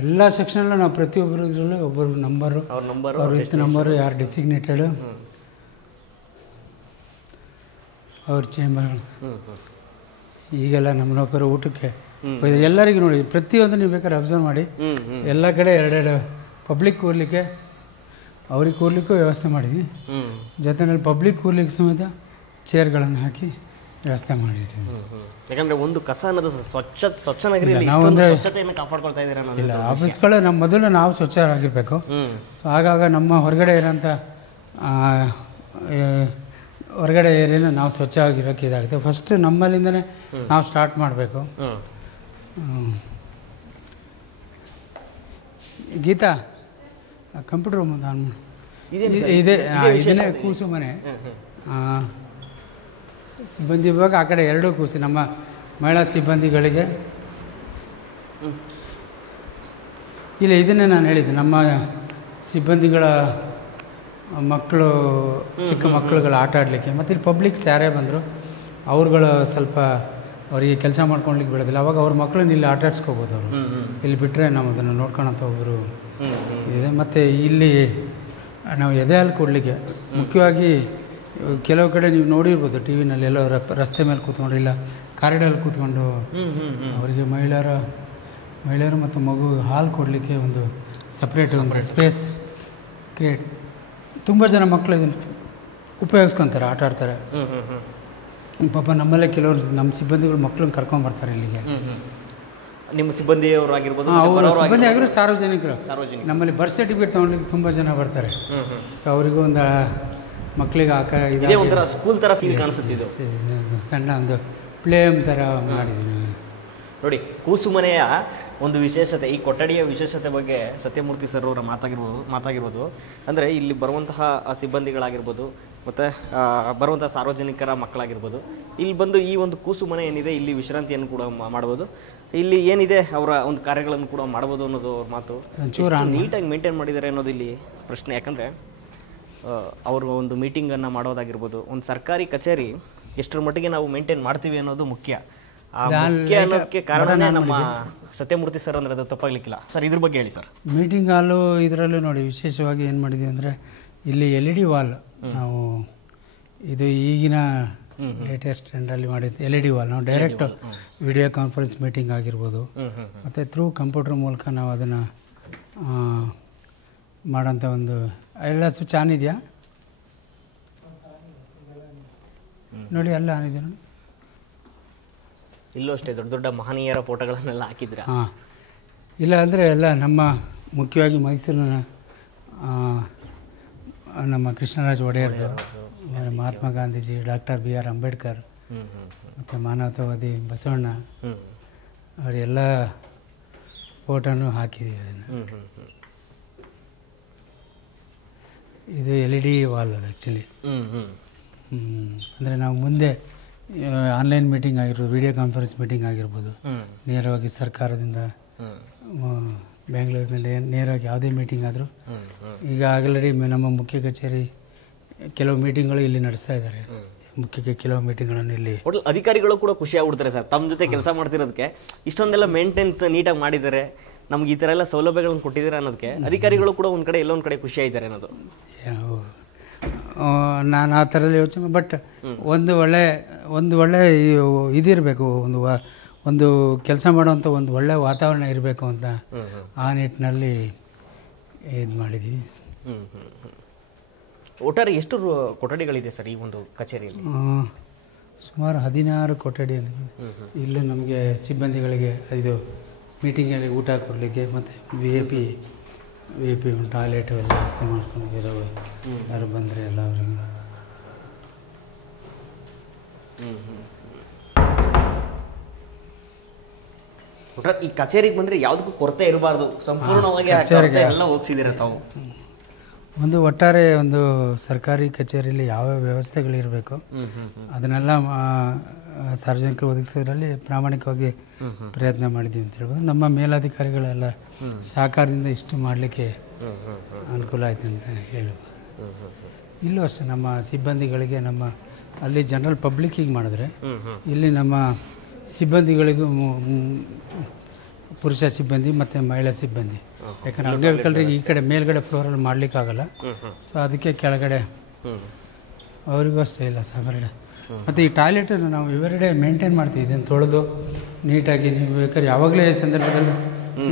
ಎಲ್ಲ ಸೆಕ್ಷನಲ್ಲೂ ನಾವು ಪ್ರತಿಯೊಬ್ಬರಲ್ಲೂ ಒಬ್ಬರು ನಂಬರು ಅವ್ರ ವಿತ್ ನಂಬರು ಯಾರು ಡೆಸಿಗ್ನೇಟೆಡು ಅವ್ರ ಚೇಂಬರ್ಗಳು. ಈಗೆಲ್ಲ ನಮ್ಮ ನೌಕರು ಊಟಕ್ಕೆ ಎಲ್ಲರಿಗೂ ನೋಡಿ ಪ್ರತಿಯೊಂದು ನೀವು ಬೇಕಾದ್ರೆ ಅಬ್ಸರ್ವ್ ಮಾಡಿ ಎಲ್ಲ ಕಡೆ ಎರಡೆರಡು ಪಬ್ಲಿಕ್ ಕೂರ್ಲಿಕ್ಕೆ ಅವ್ರಿಗೆ ಕೂರ್ಲಿಕ್ಕೂ ವ್ಯವಸ್ಥೆ ಮಾಡಿದ್ವಿ. ಜೊತೆಯಲ್ಲಿ ಪಬ್ಲಿಕ್ ಕೂರ್ಲಿಕ್ಕೆ ಸಮೇತ ಚೇರ್ಗಳನ್ನು ಹಾಕಿ ವ್ಯವಸ್ಥೆ ಮಾಡಿಟ್ಟಿದ್ವಿ. ಯಾಕಂದ್ರೆ ಒಂದು ಕಸ ಅನ್ನೋದು ಸ್ವಚ್ಛ ನಗರಿ ಸ್ವಚ್ಛತೆಯನ್ನು ಕಾಪಾಡ್ಕೊಳ್ತಾ ಇದ್ದೀರಾ? ಇಲ್ಲ, ಆಫೀಸ್ಗಳು ನಮ್ಮ ಮೊದಲು ನಾವು ಸ್ವಚ್ಛರಾಗಿರ್ಬೇಕು. ಸೊ ಆಗಾಗ ನಮ್ಮ ಹೊರಗಡೆ ಇರೋಂಥ ಹೊರಗಡೆ ಏರಿಯಾನ ನಾವು ಸ್ವಚ್ಛವಾಗಿರೋಕ್ಕೆ ಇದಾಗುತ್ತೆ. ಫಸ್ಟ್ ನಮ್ಮಲ್ಲಿಂದನೇ ನಾವು ಸ್ಟಾರ್ಟ್ ಮಾಡಬೇಕು. ಗೀತಾ ಕಂಪ್ಯೂಟರ್ ರೂಮ್ ಆನ್ ಇದನ್ನೇ ಕೂಸು ಮನೆ ಸಿಬ್ಬಂದಿ ವಿಭಾಗ. ಆ ಕಡೆ ಎರಡೂ ಕೂಸಿ ನಮ್ಮ ಮಹಿಳಾ ಸಿಬ್ಬಂದಿಗಳಿಗೆ. ಇಲ್ಲ, ಇದನ್ನೇ ನಾನು ಹೇಳಿದ್ದೆ, ನಮ್ಮ ಸಿಬ್ಬಂದಿಗಳ ಮಕ್ಕಳು ಚಿಕ್ಕ ಮಕ್ಕಳುಗಳ ಆಟ ಆಡಲಿಕ್ಕೆ. ಮತ್ತು ಇಲ್ಲಿ ಪಬ್ಲಿಕ್ಸ್ ಯಾರೇ ಬಂದರು ಅವ್ರುಗಳು ಸ್ವಲ್ಪ ಅವರಿಗೆ ಕೆಲಸ ಮಾಡ್ಕೊಳ್ಲಿಕ್ಕೆ ಬಿಡೋದಿಲ್ಲ. ಅವಾಗ ಅವ್ರ ಮಕ್ಕಳನ್ನ ಇಲ್ಲಿ ಆಟ ಆಡ್ಸ್ಕೋಬೋದು. ಅವರು ಇಲ್ಲಿ ಬಿಟ್ಟರೆ ನಾವು ಅದನ್ನು ನೋಡ್ಕೊಳಂಥ ಒಬ್ಬರು ಇದೆ. ಮತ್ತು ಇಲ್ಲಿ ನಾವು ಎದೆ ಹಾಲು ಕೊಡಲಿಕ್ಕೆ ಮುಖ್ಯವಾಗಿ ಕೆಲವು ಕಡೆ ನೀವು ನೋಡಿರ್ಬೋದು ಟಿ ವಿನಲ್ಲಿ ಎಲ್ಲೋ ರಸ್ತೆ ಮೇಲೆ ಕೂತ್ಕೊಂಡು ಇಲ್ಲ ಕಾರಿಡಾರಲ್ಲಿ ಕೂತ್ಕೊಂಡು ಅವರಿಗೆ ಮಹಿಳೆಯರು ಮತ್ತು ಮಗು ಹಾಲು ಕೊಡಲಿಕ್ಕೆ ಒಂದು ಸಪ್ರೇಟ್ ಒಂದು ಸ್ಪೇಸ್ ಕ್ರಿಯೇಟ್. ತುಂಬ ಜನ ಮಕ್ಕಳು ಇದನ್ನು ಉಪಯೋಗಿಸ್ಕೊತಾರೆ, ಆಟ ಆಡ್ತಾರೆ. ಪಾಪ ನಮ್ಮಲ್ಲೇ ಕೆಲವರು ನಮ್ಮ ಸಿಬ್ಬಂದಿಗಳು ಮಕ್ಕಳನ್ನ ಕರ್ಕೊಂಬರ್ತಾರೆ ಇಲ್ಲಿಗೆ. ನಿಮ್ಮ ಸಿಬ್ಬಂದಿಯವರಾಗಿರ್ಬೋದು, ಅವರು ಸಿಬ್ಬಂದಿ ಆಗಿರೋ ಸಾರ್ವಜನಿಕರು ನಮ್ಮಲ್ಲಿ ಬರ್ತ್ ಸರ್ಟಿಫಿಕೇಟ್ ತೊಗೊಳ್ಲಿಕ್ಕೆ ತುಂಬ ಜನ ಬರ್ತಾರೆ. ಸೊ ಅವರಿಗೂ ಒಂದು ಮಕ್ಕಳಿಗೆ ಒಂಥರ ಸ್ಕೂಲ್ ಥರ ಫೀಲ್ ಕಾಣಿಸುತ್ತೆ. ಇದು ಸಣ್ಣ ಒಂದು ಪ್ಲೇ ಥರ ಮಾಡಿದ್ದೀನಿ ನೋಡಿ. ಕೂಸು ಮನೆಯ ಒಂದು ವಿಶೇಷತೆ, ಈ ಕೊಠಡಿಯ ವಿಶೇಷತೆ ಬಗ್ಗೆ ಸತ್ಯಮೂರ್ತಿ ಸರ್ ಅವರ ಮಾತಾಗಿರ್ಬೋದು. ಅಂದರೆ ಇಲ್ಲಿ ಬರುವಂತಹ ಸಿಬ್ಬಂದಿಗಳಾಗಿರ್ಬೋದು ಮತ್ತು ಬರುವಂಥ ಸಾರ್ವಜನಿಕರ ಮಕ್ಕಳಾಗಿರ್ಬೋದು, ಇಲ್ಲಿ ಬಂದು ಈ ಒಂದು ಕೂಸು ಮನೆ ಏನಿದೆ ಇಲ್ಲಿ ವಿಶ್ರಾಂತಿಯನ್ನು ಕೂಡ ಮಾಡ್ಬೋದು. ಇಲ್ಲಿ ಏನಿದೆ ಅವರ ಒಂದು ಕಾರ್ಯಗಳನ್ನು ಕೂಡ ಮಾಡ್ಬೋದು ಅನ್ನೋದು ಅವ್ರ ಮಾತು. ನೀಟಾಗಿ ಮೇಂಟೈನ್ ಮಾಡಿದ್ದಾರೆ ಅನ್ನೋದು ಇಲ್ಲಿ ಪ್ರಶ್ನೆ. ಯಾಕಂದರೆ ಅವರು ಒಂದು ಮೀಟಿಂಗನ್ನು ಮಾಡೋದಾಗಿರ್ಬೋದು, ಒಂದು ಸರ್ಕಾರಿ ಕಚೇರಿ ಎಷ್ಟರ ಮಟ್ಟಿಗೆ ನಾವು ಮೇಂಟೈನ್ ಮಾಡ್ತೀವಿ ಅನ್ನೋದು ಮುಖ್ಯ. ಮುಖ್ಯ ಅನ್ನೋದಕ್ಕೆ ಕಾರಣನೇ ನಮ್ಮ ಸತ್ಯಮೂರ್ತಿ ಸರ್ ಅಂದರೆ ಅದು ತಪ್ಪಾಗ್ಲಿಕ್ಕಿಲ್ಲ. ಸರ್ ಇದ್ರ ಬಗ್ಗೆ ಹೇಳಿ ಸರ್. ಮೀಟಿಂಗ್ ಹಾಲು ಇದರಲ್ಲೂ ನೋಡಿ ವಿಶೇಷವಾಗಿ ಏನು ಮಾಡಿದ್ದೀವಿ ಅಂದರೆ ಇಲ್ಲಿ LED ವಾಲ್ ನಾವು ಇದು ಈಗಿನ ಲೇಟೆಸ್ಟ್ ಟ್ರೆಂಡಲ್ಲಿ ಮಾಡಿದ್ದು LED ವಾಲ್. ನಾವು ಡೈರೆಕ್ಟ್ ವಿಡಿಯೋ ಕಾನ್ಫರೆನ್ಸ್ ಮೀಟಿಂಗ್ ಆಗಿರ್ಬೋದು ಮತ್ತು ಥ್ರೂ ಕಂಪ್ಯೂಟರ್ ಮೂಲಕ ನಾವು ಅದನ್ನು ಮಾಡೋಂಥ ಒಂದು ಎಲ್ಲ ಸ್ವಿಚ್ ಆನ್ ಇದೆಯಾ ನೋಡಿ, ಎಲ್ಲ ಆನ್ ಇದೆಯಾ ನೋಡಿ. ಇಲ್ಲೂ ಅಷ್ಟೇ ದೊಡ್ಡ ದೊಡ್ಡ ಮಹನೀಯರ ಫೋಟೋಗಳನ್ನೆಲ್ಲ ಹಾಕಿದ್ರೆ. ಹಾಂ, ಇಲ್ಲ ಅಂದರೆ ಎಲ್ಲ ನಮ್ಮ ಮುಖ್ಯವಾಗಿ ಮೈಸೂರಿನ ನಮ್ಮ ಕೃಷ್ಣರಾಜ ಒಡೆಯರ್ದು, ಮಹಾತ್ಮ ಗಾಂಧೀಜಿ, ಡಾಕ್ಟರ್ BR ಅಂಬೇಡ್ಕರ್ ಮತ್ತು ಮಾನವತಾವಾದಿ ಬಸವಣ್ಣ ಅವರೆಲ್ಲ ಫೋಟೋನು ಹಾಕಿದ್ದೀವಿ. ಅದನ್ನು ಇದು LED ವಾಲ್ ಅದು ಆ್ಯಕ್ಚುಲಿ. ಅಂದರೆ ನಾವು ಮುಂದೆ ಆನ್ಲೈನ್ ಮೀಟಿಂಗ್ ಆಗಿರ್ಬೋದು, ವಿಡಿಯೋ ಕಾನ್ಫರೆನ್ಸ್ ಮೀಟಿಂಗ್ ಆಗಿರ್ಬೋದು, ನೇರವಾಗಿ ಸರ್ಕಾರದಿಂದ ಬೆಂಗಳೂರಿನಲ್ಲಿ ನೇರವಾಗಿ ಯಾವುದೇ ಮೀಟಿಂಗ್ ಆದರೂ ಈಗ ಆಲ್ರೆಡಿ ನಮ್ಮ ಮುಖ್ಯ ಕಚೇರಿ ಕೆಲವು ಮೀಟಿಂಗ್ಗಳು ಇಲ್ಲಿ ನಡೆಸ್ತಾ ಇದ್ದಾರೆ. ಮುಖ್ಯ ಕೆಲವು ಮೀಟಿಂಗ್ಗಳನ್ನು ಇಲ್ಲಿ ಅಧಿಕಾರಿಗಳು ಕೂಡ ಖುಷಿ ಆಗ್ಬಿಡ್ತಾರೆ ಸರ್, ತಮ್ಮ ಜೊತೆ ಕೆಲಸ ಮಾಡ್ತಿರೋದಕ್ಕೆ. ಇಷ್ಟೊಂದೆಲ್ಲ ಮೇಂಟೆನ್ಸ್ ನೀಟಾಗಿ ಮಾಡಿದ್ದಾರೆ, ನಮ್ಗೆ ಈ ಥರ ಎಲ್ಲ ಸೌಲಭ್ಯಗಳನ್ನು ಕೊಟ್ಟಿದ್ದಾರೆ ಅನ್ನೋದಕ್ಕೆ ಅಧಿಕಾರಿಗಳು ಕೂಡ ಒಂದು ಕಡೆ ಎಲ್ಲೊಂದು ಕಡೆ ಖುಷಿ ಆಗಿದ್ದಾರೆ ಅನ್ನೋದು. ನಾನು ಆ ಥರಲ್ಲಿ ಯೋಚನೆ, ಬಟ್ ಒಂದು ಒಳ್ಳೆ ಇದಿರಬೇಕು, ಒಂದು ಕೆಲಸ ಮಾಡುವಂಥ ಒಂದು ಒಳ್ಳೆ ವಾತಾವರಣ ಇರಬೇಕು ಅಂತ ಆ ನಿಟ್ಟಿನಲ್ಲಿ ಇದು ಮಾಡಿದ್ದೀವಿ. ಒಟ್ಟಾರೆ ಎಷ್ಟು ಕೊಠಡಿಗಳಿದೆ ಸರ್ ಈ ಒಂದು ಕಚೇರಿಯಲ್ಲಿ? ಸುಮಾರು 16 ಕೊಠಡಿ. ಇಲ್ಲಿ ನಮಗೆ ಸಿಬ್ಬಂದಿಗಳಿಗೆ ಇದು ಮೀಟಿಂಗಲ್ಲಿ ಊಟ ಕೊಡಲಿಕ್ಕೆ ಮತ್ತು VIP ಒಂದು ಟಾಯ್ಲೆಟ್ ಎಲ್ಲ ವ್ಯವಸ್ಥೆ ಮಾಡ್ಕೊಂಡಿರೋ ಯಾರು ಬಂದರೆ ಎಲ್ಲ ಅವ್ರಿಗೆ. ಒಟ್ಟಾರೆ ಈ ಕಚೇರಿಗೆ ಬಂದರೆ ಯಾವುದಕ್ಕೂ ಕೊರತೆ ಇರಬಾರ್ದು, ಸಂಪೂರ್ಣವಾಗಿ ಎಲ್ಲ ಹೋಗಿಸಿದ್ದೀರ ತಾವು. ಒಂದು ಒಟ್ಟಾರೆ ಒಂದು ಸರ್ಕಾರಿ ಕಚೇರಿಯಲ್ಲಿ ಯಾವ ವ್ಯವಸ್ಥೆಗಳಿರಬೇಕು ಅದನ್ನೆಲ್ಲ ಸಾರ್ವಜನಿಕರು ಒದಗಿಸೋದ್ರಲ್ಲಿ ಪ್ರಾಮಾಣಿಕವಾಗಿ ಪ್ರಯತ್ನ ಮಾಡಿದ್ದೀವಿ ಅಂತ ಹೇಳ್ಬೋದು. ನಮ್ಮ ಮೇಲಾಧಿಕಾರಿಗಳೆಲ್ಲ ಸಹಕಾರದಿಂದ ಇಷ್ಟು ಮಾಡಲಿಕ್ಕೆ ಅನುಕೂಲ ಆಯ್ತು ಅಂತ ಹೇಳ್ಬೋದು. ಇಲ್ಲೂ ಅಷ್ಟೇ ನಮ್ಮ ಸಿಬ್ಬಂದಿಗಳಿಗೆ ನಮ್ಮ ಅಲ್ಲಿ ಜನರಲ್ ಪಬ್ಲಿಕ್ಕಿಗೆ ಮಾಡಿದ್ರೆ ಇಲ್ಲಿ ನಮ್ಮ ಸಿಬ್ಬಂದಿಗಳಿಗೂ ಪುರುಷ ಸಿಬ್ಬಂದಿ ಮತ್ತು ಮಹಿಳಾ ಸಿಬ್ಬಂದಿ. ಯಾಕಂದರೆ ಅಂಗವಿಕಲರಿಗೆ ಈ ಕಡೆ ಮೇಲ್ಗಡೆ ಫ್ಲೋರಲ್ಲಿ ಮಾಡಲಿಕ್ಕಾಗಲ್ಲ. ಸೊ ಅದಕ್ಕೆ ಕೆಳಗಡೆ ಅವರಿಗೂ ಅಷ್ಟೇ ಇಲ್ಲ ಸಪರೇಟ್. ಮತ್ತು ಈ ಟಾಯ್ಲೆಟನ್ನು ನಾವು ಎವ್ರಿಡೇ ಮೇಂಟೈನ್ ಮಾಡ್ತೀವಿ. ಇದನ್ನು ತೊಳೆದು ನೀಟಾಗಿ ನೀವು ಬೇಕಾದ್ರೆ ಯಾವಾಗಲೇ ಸಂದರ್ಭದಲ್ಲಿ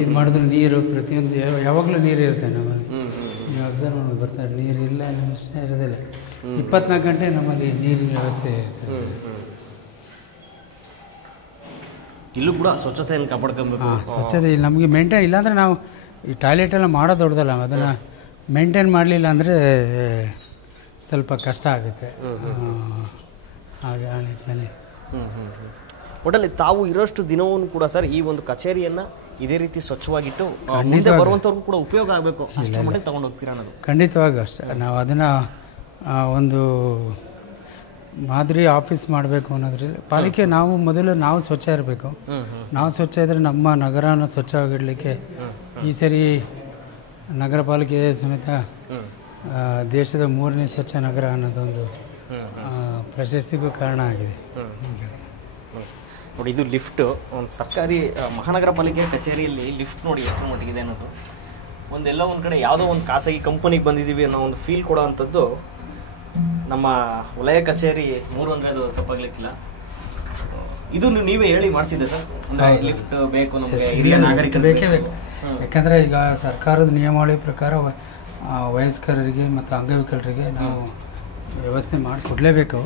ಇದು ಮಾಡಿದ್ರು ನೀರು ಪ್ರತಿಯೊಂದು ಯಾವಾಗಲೂ ನೀರು ಇರುತ್ತೆ ನಮ್ಮಲ್ಲಿ. ನೀವು ಅಬ್ಸರ್ವ್ ಮಾಡಿ ಬರ್ತಾರೆ, ನೀರು ಇಲ್ಲ ಅಷ್ಟೇ ಇರೋದಿಲ್ಲ. 24 ಗಂಟೆ ನಮ್ಮಲ್ಲಿ ನೀರಿನ ವ್ಯವಸ್ಥೆ ಇರ್ತದೆ. ಇಲ್ಲೂ ಕೂಡ ಸ್ವಚ್ಛತೆಯನ್ನು ಕಾಪಾಡ್ಕೊಬೇಕು. ಸ್ವಚ್ಛತೆ ಇಲ್ಲಿ ನಮಗೆ ಮೇಂಟೈನ್ ಇಲ್ಲಾಂದರೆ ನಾವು ಈ ಟಾಯ್ಲೆಟೆಲ್ಲ ಮಾಡೋದು ದೊಡ್ಡದಲ್ಲ, ಅದನ್ನು ಮೇಂಟೈನ್ ಮಾಡಲಿಲ್ಲ ಅಂದರೆ ಸ್ವಲ್ಪ ಕಷ್ಟ ಆಗುತ್ತೆ. ಹಾಗೆ ಆ ನಿಟ್ಟಿನಲ್ಲಿ ಒಟ್ಟಲ್ಲಿ ತಾವು ಇರೋಷ್ಟು ದಿನವೂ ಕೂಡ ಸರ್ ಈ ಒಂದು ಕಚೇರಿಯನ್ನು ಇದೇ ರೀತಿ ಸ್ವಚ್ಛವಾಗಿಟ್ಟು ಮುಂದೆ ಬರುವಂಥವ್ರಿಗೂ ಕೂಡ ಉಪಯೋಗ ಆಗಬೇಕು ಅಷ್ಟೇ ಮಟ್ಟಿಗೆ ತಗೊಂಡು ಹೋಗ್ತೀರಾ ಅನ್ನೋದು. ಖಂಡಿತವಾಗೂ ಅಷ್ಟೇ. ನಾವು ಅದನ್ನು ಒಂದು ಮಾದರಿ ಆಫೀಸ್ ಮಾಡಬೇಕು ಅನ್ನೋದ್ರಲ್ಲಿ ಪಾಲಿಕೆ ನಾವು ಮೊದಲು ನಾವು ಸ್ವಚ್ಛ ಇರಬೇಕು. ನಾವು ಸ್ವಚ್ಛ ಇದ್ದರೆ ನಮ್ಮ ನಗರನ ಸ್ವಚ್ಛವಾಗಿಡಲಿಕ್ಕೆ ಈ ಸರಿ ನಗರ ಪಾಲಿಕೆ ಸಮೇತ ದೇಶದ 3ನೇ ಸ್ವಚ್ಛ ನಗರ ಅನ್ನೋದೊಂದು ಪ್ರಶಸ್ತಿಗೂ ಕಾರಣ ಆಗಿದೆ. ನೋಡಿ, ಇದು ಲಿಫ್ಟ್ ಒಂದು ಸರ್ಕಾರಿ ಮಹಾನಗರ ಪಾಲಿಕೆ ಕಚೇರಿಯಲ್ಲಿ ಲಿಫ್ಟ್ ನೋಡಿ ಎಷ್ಟು ಮಟ್ಟಿಗಿದೆ ಅನ್ನೋದು. ಒಂದೆಲ್ಲ ಒಂದು ಕಡೆ ಯಾವುದೋ ಒಂದು ಖಾಸಗಿ ಕಂಪನಿಗೆ ಬಂದಿದ್ದೀವಿ ಅನ್ನೋ ಒಂದು ಫೀಲ್ ಕೊಡೋ ಅಂಥದ್ದು ನಮ್ಮ ವಲಯ ಕಚೇರಿ 3 ಅಂದರೆ ಅದು ತಪ್ಪಾಗ್ಲಿಕ್ಕಿಲ್ಲ. ಇದು ನೀವೇ ಹೇಳಿ ಮಾಡಿಸಿದ್ದೆ ಸರ್, ಅಂದರೆ ಲಿಫ್ಟ್ ಬೇಕು ನಮಗೆ, ಇಲ್ಲಿಯ ನಾಗರಿಕರು ಬೇಕೇ ಬೇಕು. ಯಾಕಂದರೆ ಈಗ ಸರ್ಕಾರದ ನಿಯಮಾವಳಿ ಪ್ರಕಾರ ವಯಸ್ಕರಿಗೆ ಮತ್ತು ಅಂಗವಿಕಲರಿಗೆ ನಾವು ವ್ಯವಸ್ಥೆ ಮಾಡಿಕೊಡ್ಲೇಬೇಕು.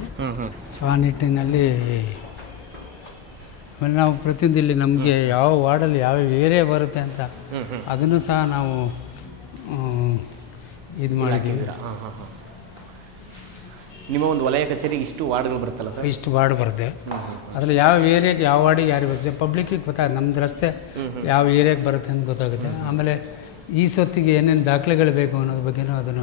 ಸೊ ಆ ನಿಟ್ಟಿನಲ್ಲಿ ಆಮೇಲೆ ನಾವು ಪ್ರತಿಯೊಂದು ಇಲ್ಲಿ ನಮಗೆ ಯಾವ ವಾರ್ಡಲ್ಲಿ ಯಾವ ಏರಿಯಾ ಬರುತ್ತೆ ಅಂತ ಅದನ್ನು ಸಹ ನಾವು ಇದು ಮಾಡಿದ್ದೀವಿ. ನಿಮ್ಮ ಒಂದು ವಲಯ ಕಚೇರಿಗೆ ಇಷ್ಟು ವಾರ್ಡ್ಗಳು ಬರುತ್ತಲ್ಲ ಸರ್? ಇಷ್ಟು ವಾರ್ಡ್ ಬರುತ್ತೆ. ಅದರಲ್ಲಿ ಯಾವ ಏರಿಯಾಗೆ ಯಾವ ವಾರ್ಡಿಗೆ ಯಾರಿಗೆ ಬರುತ್ತೆ ಪಬ್ಲಿಕ್ಕಿಗೆ ಗೊತ್ತಾಗುತ್ತೆ. ನಮ್ಮದು ರಸ್ತೆ ಯಾವ ಏರಿಯಾಗೆ ಬರುತ್ತೆ ಅಂತ ಗೊತ್ತಾಗುತ್ತೆ. ಆಮೇಲೆ ಈ ಸೊತ್ತಿಗೆ ಏನೇನು ದಾಖಲೆಗಳು ಬೇಕು ಅನ್ನೋದ್ರ ಬಗ್ಗೆನೂ ಅದನ್ನು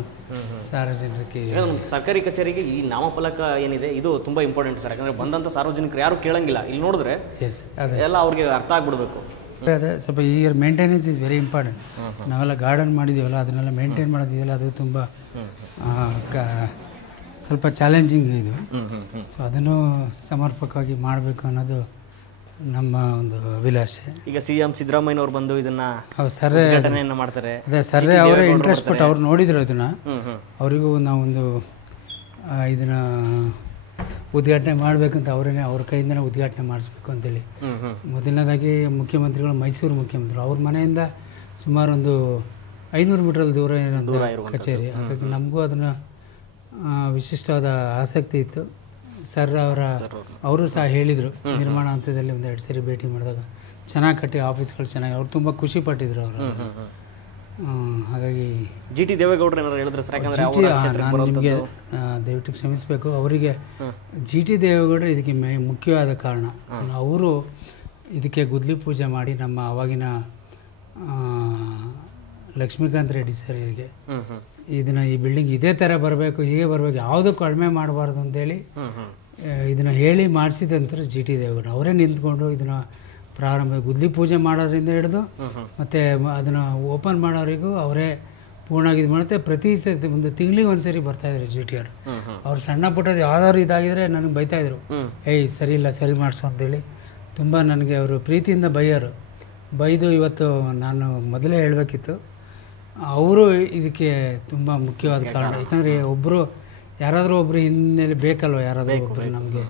ಸಾರ್ವಜನಿಕರಿಗೆ ಸರ್ಕಾರಿ ಕಚೇರಿಗೆ ಈ ನಾಮಫಲಕ ಏನಿದೆ ಇದು ತುಂಬ ಇಂಪಾರ್ಟೆಂಟ್ ಸರ್. ಯಾಕಂದರೆ ಬಂದಂಥ ಸಾರ್ವಜನಿಕರು ಯಾರು ಕೇಳಂಗಿಲ್ಲ, ಇಲ್ಲಿ ನೋಡಿದ್ರೆ ಅದೇ ಎಲ್ಲ ಅವ್ರಿಗೆ ಅರ್ಥ ಆಗ್ಬಿಡ್ಬೇಕು. ಅದೇ ಸ್ವಲ್ಪ ಈ ಮೇಂಟೆನೆನ್ಸ್ ಇಸ್ ವೆರಿ ಇಂಪಾರ್ಟೆಂಟ್. ನಾವೆಲ್ಲ ಗಾರ್ಡನ್ ಮಾಡಿದ್ದೀವಲ್ಲ ಅದನ್ನೆಲ್ಲ ಮೇಂಟೈನ್ ಮಾಡೋದಿದೆಯಲ್ಲ ಅದು ತುಂಬ ಸ್ವಲ್ಪ ಚಾಲೆಂಜಿಂಗ್ ಇದು. ಸೊ ಅದನ್ನು ಸಮರ್ಪಕವಾಗಿ ಮಾಡಬೇಕು ಅನ್ನೋದು ನಮ್ಮ ಒಂದು ಅಭಿಲಾಷೆ. ಈಗ CM ಸಿದ್ದರಾಮಯ್ಯನವ್ರು ಬಂದು ಇದನ್ನ ಉದ್ಘಾಟನೆಯನ್ನು ಮಾಡ್ತಾರೆ. ಅದೇ ಸರ್ರೆ ಅವರೇ ಇಂಟ್ರೆಸ್ಟ್ ಕೊಟ್ಟು ಅವ್ರು ನೋಡಿದ್ರು ಇದನ್ನು. ಅವರಿಗೂ ನಾವೊಂದು ಇದನ್ನು ಉದ್ಘಾಟನೆ ಮಾಡಬೇಕಂತ ಅವ್ರ ಕೈಯಿಂದನೇ ಉದ್ಘಾಟನೆ ಮಾಡಿಸ್ಬೇಕು ಅಂತೇಳಿ ಮೊದಲನೇದಾಗಿ ಮುಖ್ಯಮಂತ್ರಿಗಳು, ಮೈಸೂರು ಮುಖ್ಯಮಂತ್ರಿಗಳು ಅವ್ರ ಮನೆಯಿಂದ ಸುಮಾರು ಒಂದು 500 ಮೀಟರ್ ದೂರ ಇರೋ ಕಚೇರಿ. ಹಾಗಾಗಿ ನಮಗೂ ಅದನ್ನು ವಿಶಿಷ್ಟವಾದ ಆಸಕ್ತಿ ಇತ್ತು. ಸರ್ ಅವರು ಸಹ ಹೇಳಿದರು ನಿರ್ಮಾಣ ಹಂತದಲ್ಲಿ 1-2 ಸರಿ ಭೇಟಿ ಮಾಡಿದಾಗ ಚೆನ್ನಾಗಿ ಕಟ್ಟಿ ಆಫೀಸ್ಗಳು ಚೆನ್ನಾಗಿ ಅವ್ರು ತುಂಬ ಖುಷಿ ಪಟ್ಟಿದ್ರು ಅವರು. ಹಾಗಾಗಿ GT ದೇವೇಗೌಡರು ಏನಾದ್ರು ಹೇಳಿದ್ರು ಸರ್? ನಾನು ನಿಮಗೆ ದಯವಿಟ್ಟು ಕ್ಷಮಿಸಬೇಕು, ಅವರಿಗೆ GT ದೇವೇಗೌಡರು ಇದಕ್ಕೆ ಮುಖ್ಯವಾದ ಕಾರಣ. ಅವರು ಇದಕ್ಕೆ ಗುದ್ಲಿ ಪೂಜೆ ಮಾಡಿ ನಮ್ಮ ಆವಾಗಿನ ಲಕ್ಷ್ಮೀಕಾಂತ್ ರೆಡ್ಡಿ ಸರ್ ಇವರಿಗೆ ಇದನ್ನು ಈ ಬಿಲ್ಡಿಂಗ್ ಇದೇ ಥರ ಬರಬೇಕು, ಹೀಗೆ ಬರಬೇಕು, ಯಾವುದೂ ಕಡಿಮೆ ಮಾಡಬಾರ್ದು ಅಂತೇಳಿ ಇದನ್ನು ಹೇಳಿ ಮಾಡಿಸಿದಂತಾರೆ GT ದೇವೇಗೌಡರು. ಅವರೇ ನಿಂತ್ಕೊಂಡು ಇದನ್ನು ಪ್ರಾರಂಭ ಗುದ್ಲಿ ಪೂಜೆ ಮಾಡೋದ್ರಿಂದ ಹಿಡಿದು ಮತ್ತು ಅದನ್ನು ಓಪನ್ ಮಾಡೋರಿಗೂ ಅವರೇ ಪೂರ್ಣವಾಗಿ ಇದು ಮಾಡುತ್ತೆ. ಪ್ರತಿ ಒಂದು ತಿಂಗಳಿಗೆ ಒಂದ್ಸರಿ ಬರ್ತಾಯಿದ್ರು GT ಅವರು. ಅವ್ರು ಸಣ್ಣ ಪುಟ್ಟದ್ದು ಯಾವ್ದಾದ್ರು ಇದಾಗಿದ್ರೆ ನನಗೆ ಬೈತಾಯಿದ್ರು, ಏಯ್ ಸರಿ ಇಲ್ಲ ಸರಿ ಮಾಡಿಸು ಅಂತೇಳಿ ತುಂಬ ನನಗೆ ಅವರು ಪ್ರೀತಿಯಿಂದ ಬೈದು ಇವತ್ತು ನಾನು ಮೊದಲೇ ಹೇಳಬೇಕಿತ್ತು. ಅವರು ಇದಕ್ಕೆ ತುಂಬ ಮುಖ್ಯವಾದ ಕಾರಣ. ಯಾಕಂದರೆ ಯಾರಾದರೂ ಒಬ್ಬರು ಹಿನ್ನೆಲೆ ಬೇಕಲ್ವ, ಯಾರಾದರೂ ಒಬ್ಬರು ನಮಗೆ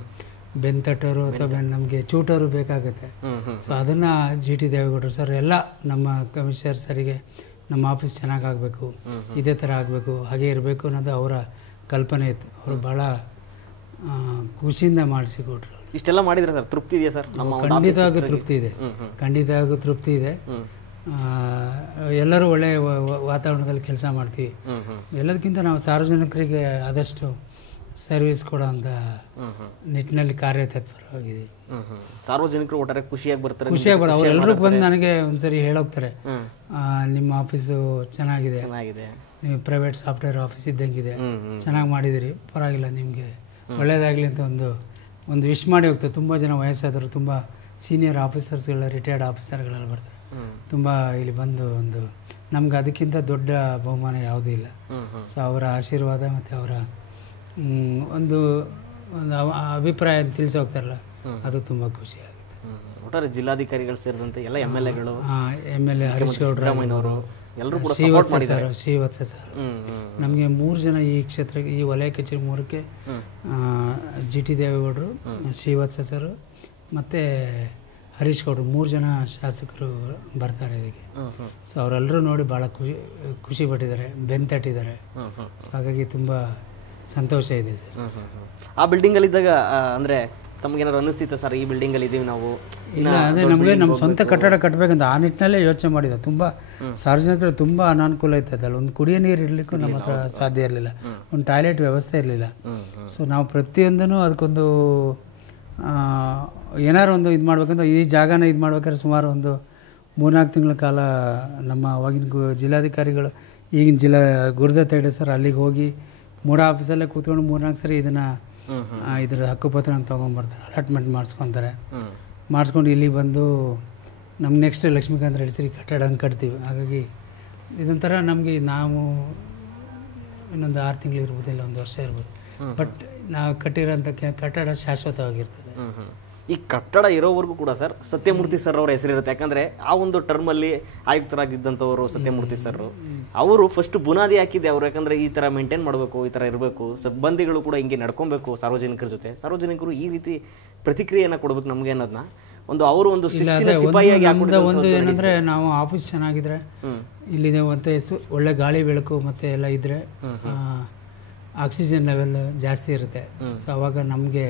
ಬೆಂತಟ್ಟರು ಅಥವಾ ನಮಗೆ ಚೂಟರು ಬೇಕಾಗುತ್ತೆ. ಸೊ ಅದನ್ನು GT ದೇವೇಗೌಡರು ಸರ್ ಎಲ್ಲ ನಮ್ಮ ಕಮಿಷನರ್ ಸರಿಗೆ ನಮ್ಮ ಆಫೀಸ್ ಚೆನ್ನಾಗಾಗಬೇಕು, ಇದೇ ಥರ ಆಗಬೇಕು, ಹಾಗೆ ಇರಬೇಕು ಅನ್ನೋದು ಅವರ ಕಲ್ಪನೆ ಇತ್ತು. ಅವರು ಭಾಳ ಖುಷಿಯಿಂದ ಮಾಡಿಸಿಕೊಟ್ರು. ಇಷ್ಟೆಲ್ಲ ಮಾಡಿದ್ರೆ ಸರ್ ತೃಪ್ತಿ ಇದೆಯಾ ಸರ್? ಖಂಡಿತವಾಗೂ ತೃಪ್ತಿ ಇದೆ. ಎಲ್ಲರೂ ಒಳ್ಳೆಯ ವಾತಾವರಣದಲ್ಲಿ ಕೆಲಸ ಮಾಡ್ತೀವಿ. ಎಲ್ಲದಕ್ಕಿಂತ ನಾವು ಸಾರ್ವಜನಿಕರಿಗೆ ಆದಷ್ಟು ಸರ್ವಿಸ್ ಕೊಡೋಂಥ ನಿಟ್ಟಿನಲ್ಲಿ ಕಾರ್ಯತತ್ಪರವಾಗಿದ್ದೀವಿ. ಸಾರ್ವಜನಿಕರು ಒಟ್ಟಾರೆ ಖುಷಿಯಾಗಿ ಬರ್ತಾರೆ. ಅವರೆಲ್ಲರೂ ಬಂದು ನನಗೆ ಒಂದ್ಸರಿ ಹೇಳೋಗ್ತಾರೆ, ನಿಮ್ಮ ಆಫೀಸು ಚೆನ್ನಾಗಿದೆ, ನೀವು ಪ್ರೈವೇಟ್ ಸಾಫ್ಟ್ವೇರ್ ಆಫೀಸ್ ಇದ್ದಂಗಿದೆ, ಚೆನ್ನಾಗಿ ಮಾಡಿದಿರಿ, ಪರವಾಗಿಲ್ಲ, ನಿಮಗೆ ಒಳ್ಳೇದಾಗಲಿ ಅಂತ ಒಂದು ವಿಶ್ ಮಾಡಿ ಹೋಗ್ತಾರೆ. ತುಂಬ ಜನ ವಯಸ್ಸಾದರು, ತುಂಬ ಸೀನಿಯರ್ ಆಫೀಸರ್ಸ್ಗಳ ರಿಟೈರ್ಡ್ ಆಫೀಸರ್ಗಳೆಲ್ಲ ಬರ್ತಾರೆ. ತುಂಬ ಇಲ್ಲಿ ಬಂದು ನಮ್ಗೆ ಅದಕ್ಕಿಂತ ದೊಡ್ಡ ಬಹುಮಾನ ಯಾವುದೂ ಇಲ್ಲ. ಸೊ ಅವರ ಆಶೀರ್ವಾದ ಮತ್ತು ಅವರ ಒಂದು ಅಭಿಪ್ರಾಯ ತಿಳಿಸಿ ಹೋಗ್ತಾರಲ್ಲ, ಅದು ತುಂಬ ಖುಷಿಯಾಗುತ್ತೆ. ಒಟ್ಟಾರೆ ಜಿಲ್ಲಾಧಿಕಾರಿಗಳು ಸೇರಿದಂತೆ ಎಲ್ಲ MLAಗಳು, MLA ಹರೀಶ್ ಗೌಡ್ರು, ಎಲ್ಲರೂ ಕೂಡ ಸಪೋರ್ಟ್ ಮಾಡಿದ್ದಾರೆ. ಶ್ರೀವತ್ಸ ಸರ್, ನಮಗೆ 3 ಜನ ಈ ಕ್ಷೇತ್ರಕ್ಕೆ, ಈ ವಲಯ ಕಚೇರಿ 3ಕ್ಕೆ GT ದೇವೇಗೌಡರು, ಶ್ರೀವತ್ಸ ಸರ್ ಮತ್ತು ಹರೀಶ್ ಗೌಡ್ರು 3 ಜನ ಶಾಸಕರು ಬರ್ತಾರೆ ಇದಕ್ಕೆ. ಸೊ ಅವರೆಲ್ಲರೂ ನೋಡಿ ಭಾಳ ಖುಷಿ ಪಟ್ಟಿದ್ದಾರೆ, ಬೆಂತಟ್ಟಿದ್ದಾರೆ. ಸೊ ಹಾಗಾಗಿ ತುಂಬ ಸಂತೋಷ ಇದೆ ಸರ್. ಆ ಬಿಲ್ಡಿಂಗಲ್ಲಿ ಇದ್ದಾಗ ಅಂದರೆ ತಮಗೇನಾದ್ರು ಅನ್ನಿಸ್ತಿತ್ತು ಸರ್, ಈ ಬಿಲ್ಡಿಂಗಲ್ಲಿ ಇದ್ದೀವಿ ನಾವು? ಇಲ್ಲ, ಅದೇ ನಮಗೆ ನಮ್ಮ ಸ್ವಂತ ಕಟ್ಟಡ ಕಟ್ಟಬೇಕಂತ ಆ ನಿಟ್ಟಿನಲ್ಲೇ ಯೋಚನೆ ಮಾಡಿದೆ. ತುಂಬ ಸಾರ್ವಜನಿಕರು ತುಂಬ ಅನಾನುಕೂಲ ಇರ್ತದಲ್ಲ, ಒಂದು ಕುಡಿಯೋ ನೀರು ಇರಲಿಕ್ಕೂ ನಮ್ಮ ಹತ್ರ ಸಾಧ್ಯ ಇರಲಿಲ್ಲ, ಒಂದು ಟಾಯ್ಲೆಟ್ ವ್ಯವಸ್ಥೆ ಇರಲಿಲ್ಲ. ಸೊ ನಾವು ಪ್ರತಿಯೊಂದೂ ಅದಕ್ಕೊಂದು ಏನಾರು ಒಂದು ಇದು ಮಾಡ್ಬೇಕಂದ್ರೆ, ಈ ಜಾಗನ ಇದು ಮಾಡ್ಬೇಕಾದ್ರೆ ಸುಮಾರು ಒಂದು 3-4 ತಿಂಗಳ ಕಾಲ ನಮ್ಮ ಅವಾಗಿನ ಜಿಲ್ಲಾಧಿಕಾರಿಗಳು, ಈಗಿನ ಗುರುದತ್ ಹೆಗ್ಡೆ ಸರ್ ಅಲ್ಲಿಗೆ ಹೋಗಿ ಮೂಡ ಆಫೀಸಲ್ಲೇ ಕೂತ್ಕೊಂಡು 3-4 ಸರಿ ಇದ್ರ ಹಕ್ಕುಪತ್ರನ ತೊಗೊಂಬರ್ತಾರೆ, ಅಲಾಟ್ಮೆಂಟ್ ಮಾಡಿಸ್ಕೊತಾರೆ. ಮಾಡಿಸ್ಕೊಂಡು ಇಲ್ಲಿ ಬಂದು ನಮ್ಮ ನೆಕ್ಸ್ಟ್ ಲಕ್ಷ್ಮೀಕಾಂತ್ ರೆಡ್ಡಿ ಸರಿ ಕಟ್ಟಡ ಹಂಗೆ ಕಟ್ತೀವಿ. ಹಾಗಾಗಿ ಇದೊಂಥರ ನಮಗೆ ನಾವು ಇನ್ನೊಂದು 6 ತಿಂಗಳು ಇರ್ಬೋದಿಲ್ಲ, 1 ವರ್ಷ ಇರ್ಬೋದು, ಬಟ್ ನಾವು ಕಟ್ಟಿರೋಂಥ ಕಟ್ಟಡ ಶಾಶ್ವತವಾಗಿರ್ತದೆ. ಈ ಕಟ್ಟಡ ಇರೋವರೆಗೂ ಕೂಡ ಸರ್ ಸತ್ಯಮೂರ್ತಿ ಸರ್ ಅವರ ಹೆಸರಿರುತ್ತೆ. ಯಾಕಂದರೆ ಆ ಒಂದು ಟರ್ಮಲ್ಲಿ ಆಯುಕ್ತರಾಗಿದ್ದಂಥವರು ಸತ್ಯಮೂರ್ತಿ ಸರ್ ಅವರು ಫಸ್ಟ್ ಬುನಾದಿ ಹಾಕಿದ್ದೆ ಅವರು. ಯಾಕಂದರೆ ಈ ಥರ ಮೇಂಟೈನ್ ಮಾಡಬೇಕು, ಈ ಥರ ಇರಬೇಕು, ಸಿಬ್ಬಂದಿಗಳು ಕೂಡ ಹಿಂಗೆ ನಡ್ಕೊಬೇಕು ಸಾರ್ವಜನಿಕರ ಜೊತೆ, ಸಾರ್ವಜನಿಕರು ಈ ರೀತಿ ಪ್ರತಿಕ್ರಿಯೆಯನ್ನು ಕೊಡಬೇಕು ನಮಗೆ ಅನ್ನೋದನ್ನ ಅವರು ಒಂದು ಸಿಪಾಯಿಯಾಗಿ ಒಂದು ಏನಂದರೆ, ನಾವು ಆಫೀಸ್ ಚೆನ್ನಾಗಿದ್ರೆ ಇಲ್ಲಿದೆ ಮತ್ತೆ ಒಳ್ಳೆ ಗಾಳಿ ಬೆಳಕು ಮತ್ತು ಎಲ್ಲ ಇದ್ದರೆ ಆಕ್ಸಿಜನ್ ಲೆವೆಲ್ ಜಾಸ್ತಿ ಇರುತ್ತೆ. ಸೊ ಅವಾಗ ನಮಗೆ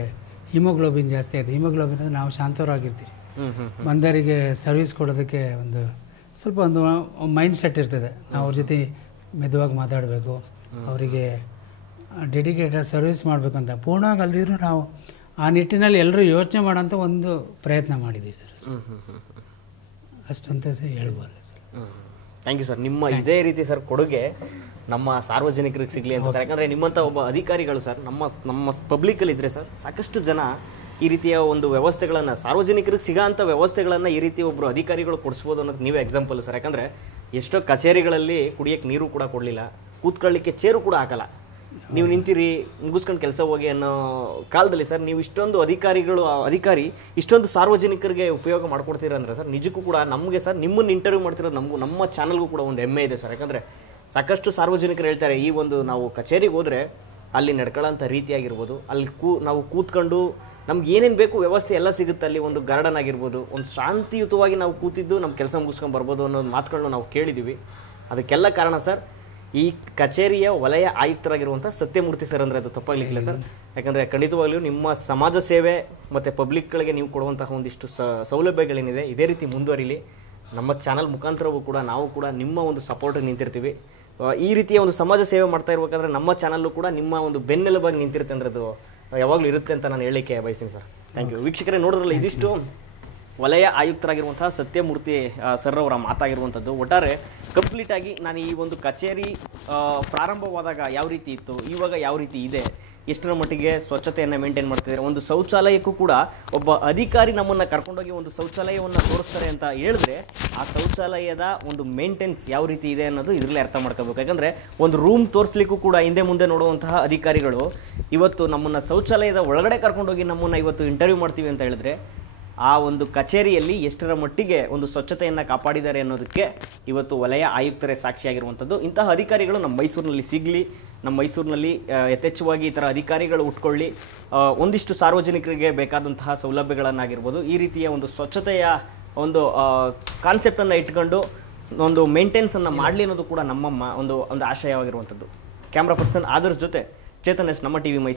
ಹಿಮೋಗ್ಲೋಬಿನ್ ಜಾಸ್ತಿ ಆಗುತ್ತೆ. ಹಿಮೋಗ್ಲೋಬಿನ್ ಅಂದರೆ ನಾವು ಶಾಂತವರಾಗಿರ್ತೀವಿ, ಬಂದವರಿಗೆ ಸರ್ವಿಸ್ ಕೊಡೋದಕ್ಕೆ ಸ್ವಲ್ಪ ಒಂದು ಮೈಂಡ್ ಸೆಟ್ ಇರ್ತದೆ. ನಾವು ಅವ್ರ ಜೊತೆ ಮೆದುವಾಗಿ ಮಾತಾಡಬೇಕು, ಅವರಿಗೆ ಡೆಡಿಕೇಟೆಡ್ ಸರ್ವಿಸ್ ಮಾಡಬೇಕಂತ ಪೂರ್ಣವಾಗಿ ಅಲ್ದಿದ್ರು ನಾವು ಆ ನಿಟ್ಟಿನಲ್ಲಿ ಎಲ್ಲರೂ ಯೋಚನೆ ಮಾಡೋಂಥ ಒಂದು ಪ್ರಯತ್ನ ಮಾಡಿದ್ದೀವಿ ಸರ್. ಅಷ್ಟಂತ ಹೇಳ್ಬೋದು ಸರ್. Thank you sir. ನಿಮ್ಮ ಇದೇ ರೀತಿ ಸರ್ ಕೊಡುಗೆ ನಮ್ಮ ಸಾರ್ವಜನಿಕರಿಗೆ ಸಿಗಲಿ ಅಂತ ಸರ್. ಯಾಕಂದರೆ ನಿಮ್ಮಂಥ ಒಬ್ಬ ಅಧಿಕಾರಿಗಳು ಸರ್ ನಮ್ಮ ಪಬ್ಲಿಕ್ಕಲ್ಲಿ ಇದ್ದರೆ ಸರ್ ಸಾಕಷ್ಟು ಜನ ಈ ರೀತಿಯ ಒಂದು ವ್ಯವಸ್ಥೆಗಳನ್ನು, ಸಾರ್ವಜನಿಕರಿಗೆ ಸಿಗೋಂಥ ವ್ಯವಸ್ಥೆಗಳನ್ನು ಈ ರೀತಿ ಒಬ್ಬರು ಅಧಿಕಾರಿಗಳು ಕೊಡಿಸ್ಬೋದು ಅನ್ನೋದು ನೀವೇ ಎಕ್ಸಾಂಪಲ್ ಸರ್. ಯಾಕಂದರೆ ಎಷ್ಟೋ ಕಚೇರಿಗಳಲ್ಲಿ ಕುಡಿಯೋಕ್ಕೆ ನೀರು ಕೂಡ ಕೊಡಲಿಲ್ಲ, ಕೂತ್ಕೊಳ್ಳಿಕ್ಕೆ ಚೇರು ಕೂಡ ಹಾಕಲ್ಲ, ನೀವು ನಿಂತಿರಿ ಮುಗಿಸ್ಕೊಂಡು ಕೆಲಸ ಹೋಗಿ ಅನ್ನೋ ಕಾಲದಲ್ಲಿ ಸರ್ ನೀವು ಇಷ್ಟೊಂದು ಅಧಿಕಾರಿ ಇಷ್ಟೊಂದು ಸಾರ್ವಜನಿಕರಿಗೆ ಉಪಯೋಗ ಮಾಡ್ಕೊಡ್ತೀರಂದ್ರೆ ಸರ್ ನಿಜಕ್ಕೂ ಕೂಡ ನಮಗೆ ಸರ್ ನಿಮ್ಮನ್ನು ಇಂಟರ್ವ್ಯೂ ಮಾಡ್ತಿರೋದು ನಮ್ಮ ಚಾನಲ್ಗೂ ಕೂಡ ಒಂದು ಹೆಮ್ಮೆ ಇದೆ ಸರ್. ಯಾಕಂದರೆ ಸಾಕಷ್ಟು ಸಾರ್ವಜನಿಕರು ಹೇಳ್ತಾರೆ, ಈ ಒಂದು ನಾವು ಕಚೇರಿಗೆ ಹೋದರೆ ಅಲ್ಲಿ ನಡ್ಕೊಳ್ಳೋಂಥ ರೀತಿಯಾಗಿರ್ಬೋದು, ಅಲ್ಲಿ ನಾವು ಕೂತ್ಕೊಂಡು ನಮ್ಗೆ ಏನೇನು ಬೇಕು ವ್ಯವಸ್ಥೆ ಎಲ್ಲ ಸಿಗುತ್ತೆ, ಅಲ್ಲಿ ಒಂದು ಗಾರ್ಡನ್ ಆಗಿರ್ಬೋದು, ಒಂದು ಶಾಂತಿಯುತವಾಗಿ ನಾವು ಕೂತಿದ್ದು ನಮ್ಮ ಕೆಲಸ ಮುಗಿಸ್ಕೊಂಡು ಬರ್ಬೋದು ಅನ್ನೋದು ಮಾತುಗಳನ್ನ ನಾವು ಕೇಳಿದ್ದೀವಿ. ಅದಕ್ಕೆಲ್ಲ ಕಾರಣ ಸರ್ ಈ ಕಚೇರಿಯ ವಲಯ ಆಯುಕ್ತರಾಗಿರುವಂಥ ಸತ್ಯಮೂರ್ತಿ ಸರ್. ಅಂದರೆ ಅದು ತಪ್ಪಾಗಲಿಕ್ಕಿಲ್ಲ ಸರ್. ಯಾಕಂದರೆ ಖಂಡಿತವಾಗ್ಲೂ ನಿಮ್ಮ ಸಮಾಜ ಸೇವೆ ಮತ್ತು ಪಬ್ಲಿಕ್ಗಳಿಗೆ ನೀವು ಕೊಡುವಂತಹ ಒಂದಿಷ್ಟು ಸೌಲಭ್ಯಗಳೇನಿದೆ ಇದೇ ರೀತಿ ಮುಂದುವರಿಲಿ. ನಮ್ಮ ಚಾನಲ್ ಮುಖಾಂತರವೂ ಕೂಡ ನಾವು ಕೂಡ ನಿಮ್ಮ ಒಂದು ಸಪೋರ್ಟಿಗೆ ನಿಂತಿರ್ತೀವಿ. ಈ ರೀತಿಯ ಒಂದು ಸಮಾಜ ಸೇವೆ ಮಾಡ್ತಾ ಇರಬೇಕಾದ್ರೆ ನಮ್ಮ ಚಾನಲ್ಲು ಕೂಡ ನಿಮ್ಮ ಒಂದು ಬೆನ್ನೆಲುಬಾಗಿ ನಿಂತಿರುತ್ತೆ ಅಂದರೆ ಅದು ಯಾವಾಗಲೂ ಇರುತ್ತೆ ಅಂತ ನಾನು ಹೇಳಲಿಕ್ಕೆ ಬಯಸ್ತೀನಿ ಸರ್. Thank you. ವೀಕ್ಷಕರೇ, ನೋಡಿದ್ರಲ್ಲ, ಇದಿಷ್ಟು ವಲಯ ಆಯುಕ್ತರಾಗಿರುವಂತಹ ಸತ್ಯಮೂರ್ತಿ ಸರ್ ಅವರ ಮಾತಾಗಿರುವಂಥದ್ದು. ಒಟ್ಟಾರೆ ಕಂಪ್ಲೀಟಾಗಿ ನಾನು ಈ ಒಂದು ಕಚೇರಿ ಪ್ರಾರಂಭವಾದಾಗ ಯಾವ ರೀತಿ ಇತ್ತು, ಇವಾಗ ಯಾವ ರೀತಿ ಇದೆ, ಎಷ್ಟರ ಮಟ್ಟಿಗೆ ಸ್ವಚ್ಛತೆಯನ್ನು ಮೇಂಟೈನ್ ಮಾಡ್ತಿದ್ದಾರೆ, ಒಂದು ಶೌಚಾಲಯಕ್ಕೂ ಕೂಡ ಒಬ್ಬ ಅಧಿಕಾರಿ ನಮ್ಮನ್ನು ಕರ್ಕೊಂಡೋಗಿ ಒಂದು ಶೌಚಾಲಯವನ್ನು ತೋರಿಸ್ತಾರೆ ಅಂತ ಹೇಳಿದ್ರೆ ಆ ಶೌಚಾಲಯದ ಒಂದು ಮೇಂಟೆನ್ಸ್ ಯಾವ ರೀತಿ ಇದೆ ಅನ್ನೋದು ಇದರಲ್ಲೇ ಅರ್ಥ ಮಾಡ್ಕೋಬೇಕು. ಯಾಕಂದರೆ ಒಂದು ರೂಮ್ ತೋರಿಸ್ಲಿಕ್ಕೂ ಕೂಡ ಹಿಂದೆ ಮುಂದೆ ನೋಡುವಂತಹ ಅಧಿಕಾರಿಗಳು ಇವತ್ತು ನಮ್ಮನ್ನು ಶೌಚಾಲಯದ ಒಳಗಡೆ ಕರ್ಕೊಂಡೋಗಿ ನಮ್ಮನ್ನು ಇವತ್ತು ಇಂಟರ್ವ್ಯೂ ಮಾಡ್ತೀವಿ ಅಂತ ಹೇಳಿದ್ರೆ ಆ ಒಂದು ಕಚೇರಿಯಲ್ಲಿ ಎಷ್ಟರ ಮಟ್ಟಿಗೆ ಒಂದು ಸ್ವಚ್ಛತೆಯನ್ನು ಕಾಪಾಡಿದ್ದಾರೆ ಅನ್ನೋದಕ್ಕೆ ಇವತ್ತು ವಲಯ ಆಯುಕ್ತರೇ ಸಾಕ್ಷಿಯಾಗಿರುವಂಥದ್ದು. ಇಂತಹ ಅಧಿಕಾರಿಗಳು ನಮ್ಮ ಮೈಸೂರಿನಲ್ಲಿ ಸಿಗಲಿ, ನಮ್ಮ ಮೈಸೂರಿನಲ್ಲಿ ಯಥೇಚ್ಛವಾಗಿ ಈ ಥರ ಅಧಿಕಾರಿಗಳು ಉಟ್ಕೊಳ್ಳಿ, ಒಂದಿಷ್ಟು ಸಾರ್ವಜನಿಕರಿಗೆ ಬೇಕಾದಂತಹ ಸೌಲಭ್ಯಗಳನ್ನಾಗಿರ್ಬೋದು, ಈ ರೀತಿಯ ಒಂದು ಸ್ವಚ್ಛತೆಯ ಒಂದು ಕಾನ್ಸೆಪ್ಟನ್ನು ಇಟ್ಕೊಂಡು ಒಂದು ಮೇಂಟೆನ್ಸನ್ನು ಮಾಡಲಿ ಅನ್ನೋದು ಕೂಡ ನಮ್ಮ ಒಂದು ಆಶಯವಾಗಿರುವಂಥದ್ದು. ಕ್ಯಾಮ್ರಾ ಪರ್ಸನ್ ಆದರ್ಶ್ ಜೊತೆ ಚೇತನ್ ಎಸ್, ನಮ್ಮ ಟಿವಿ ಮೈಸೂರು.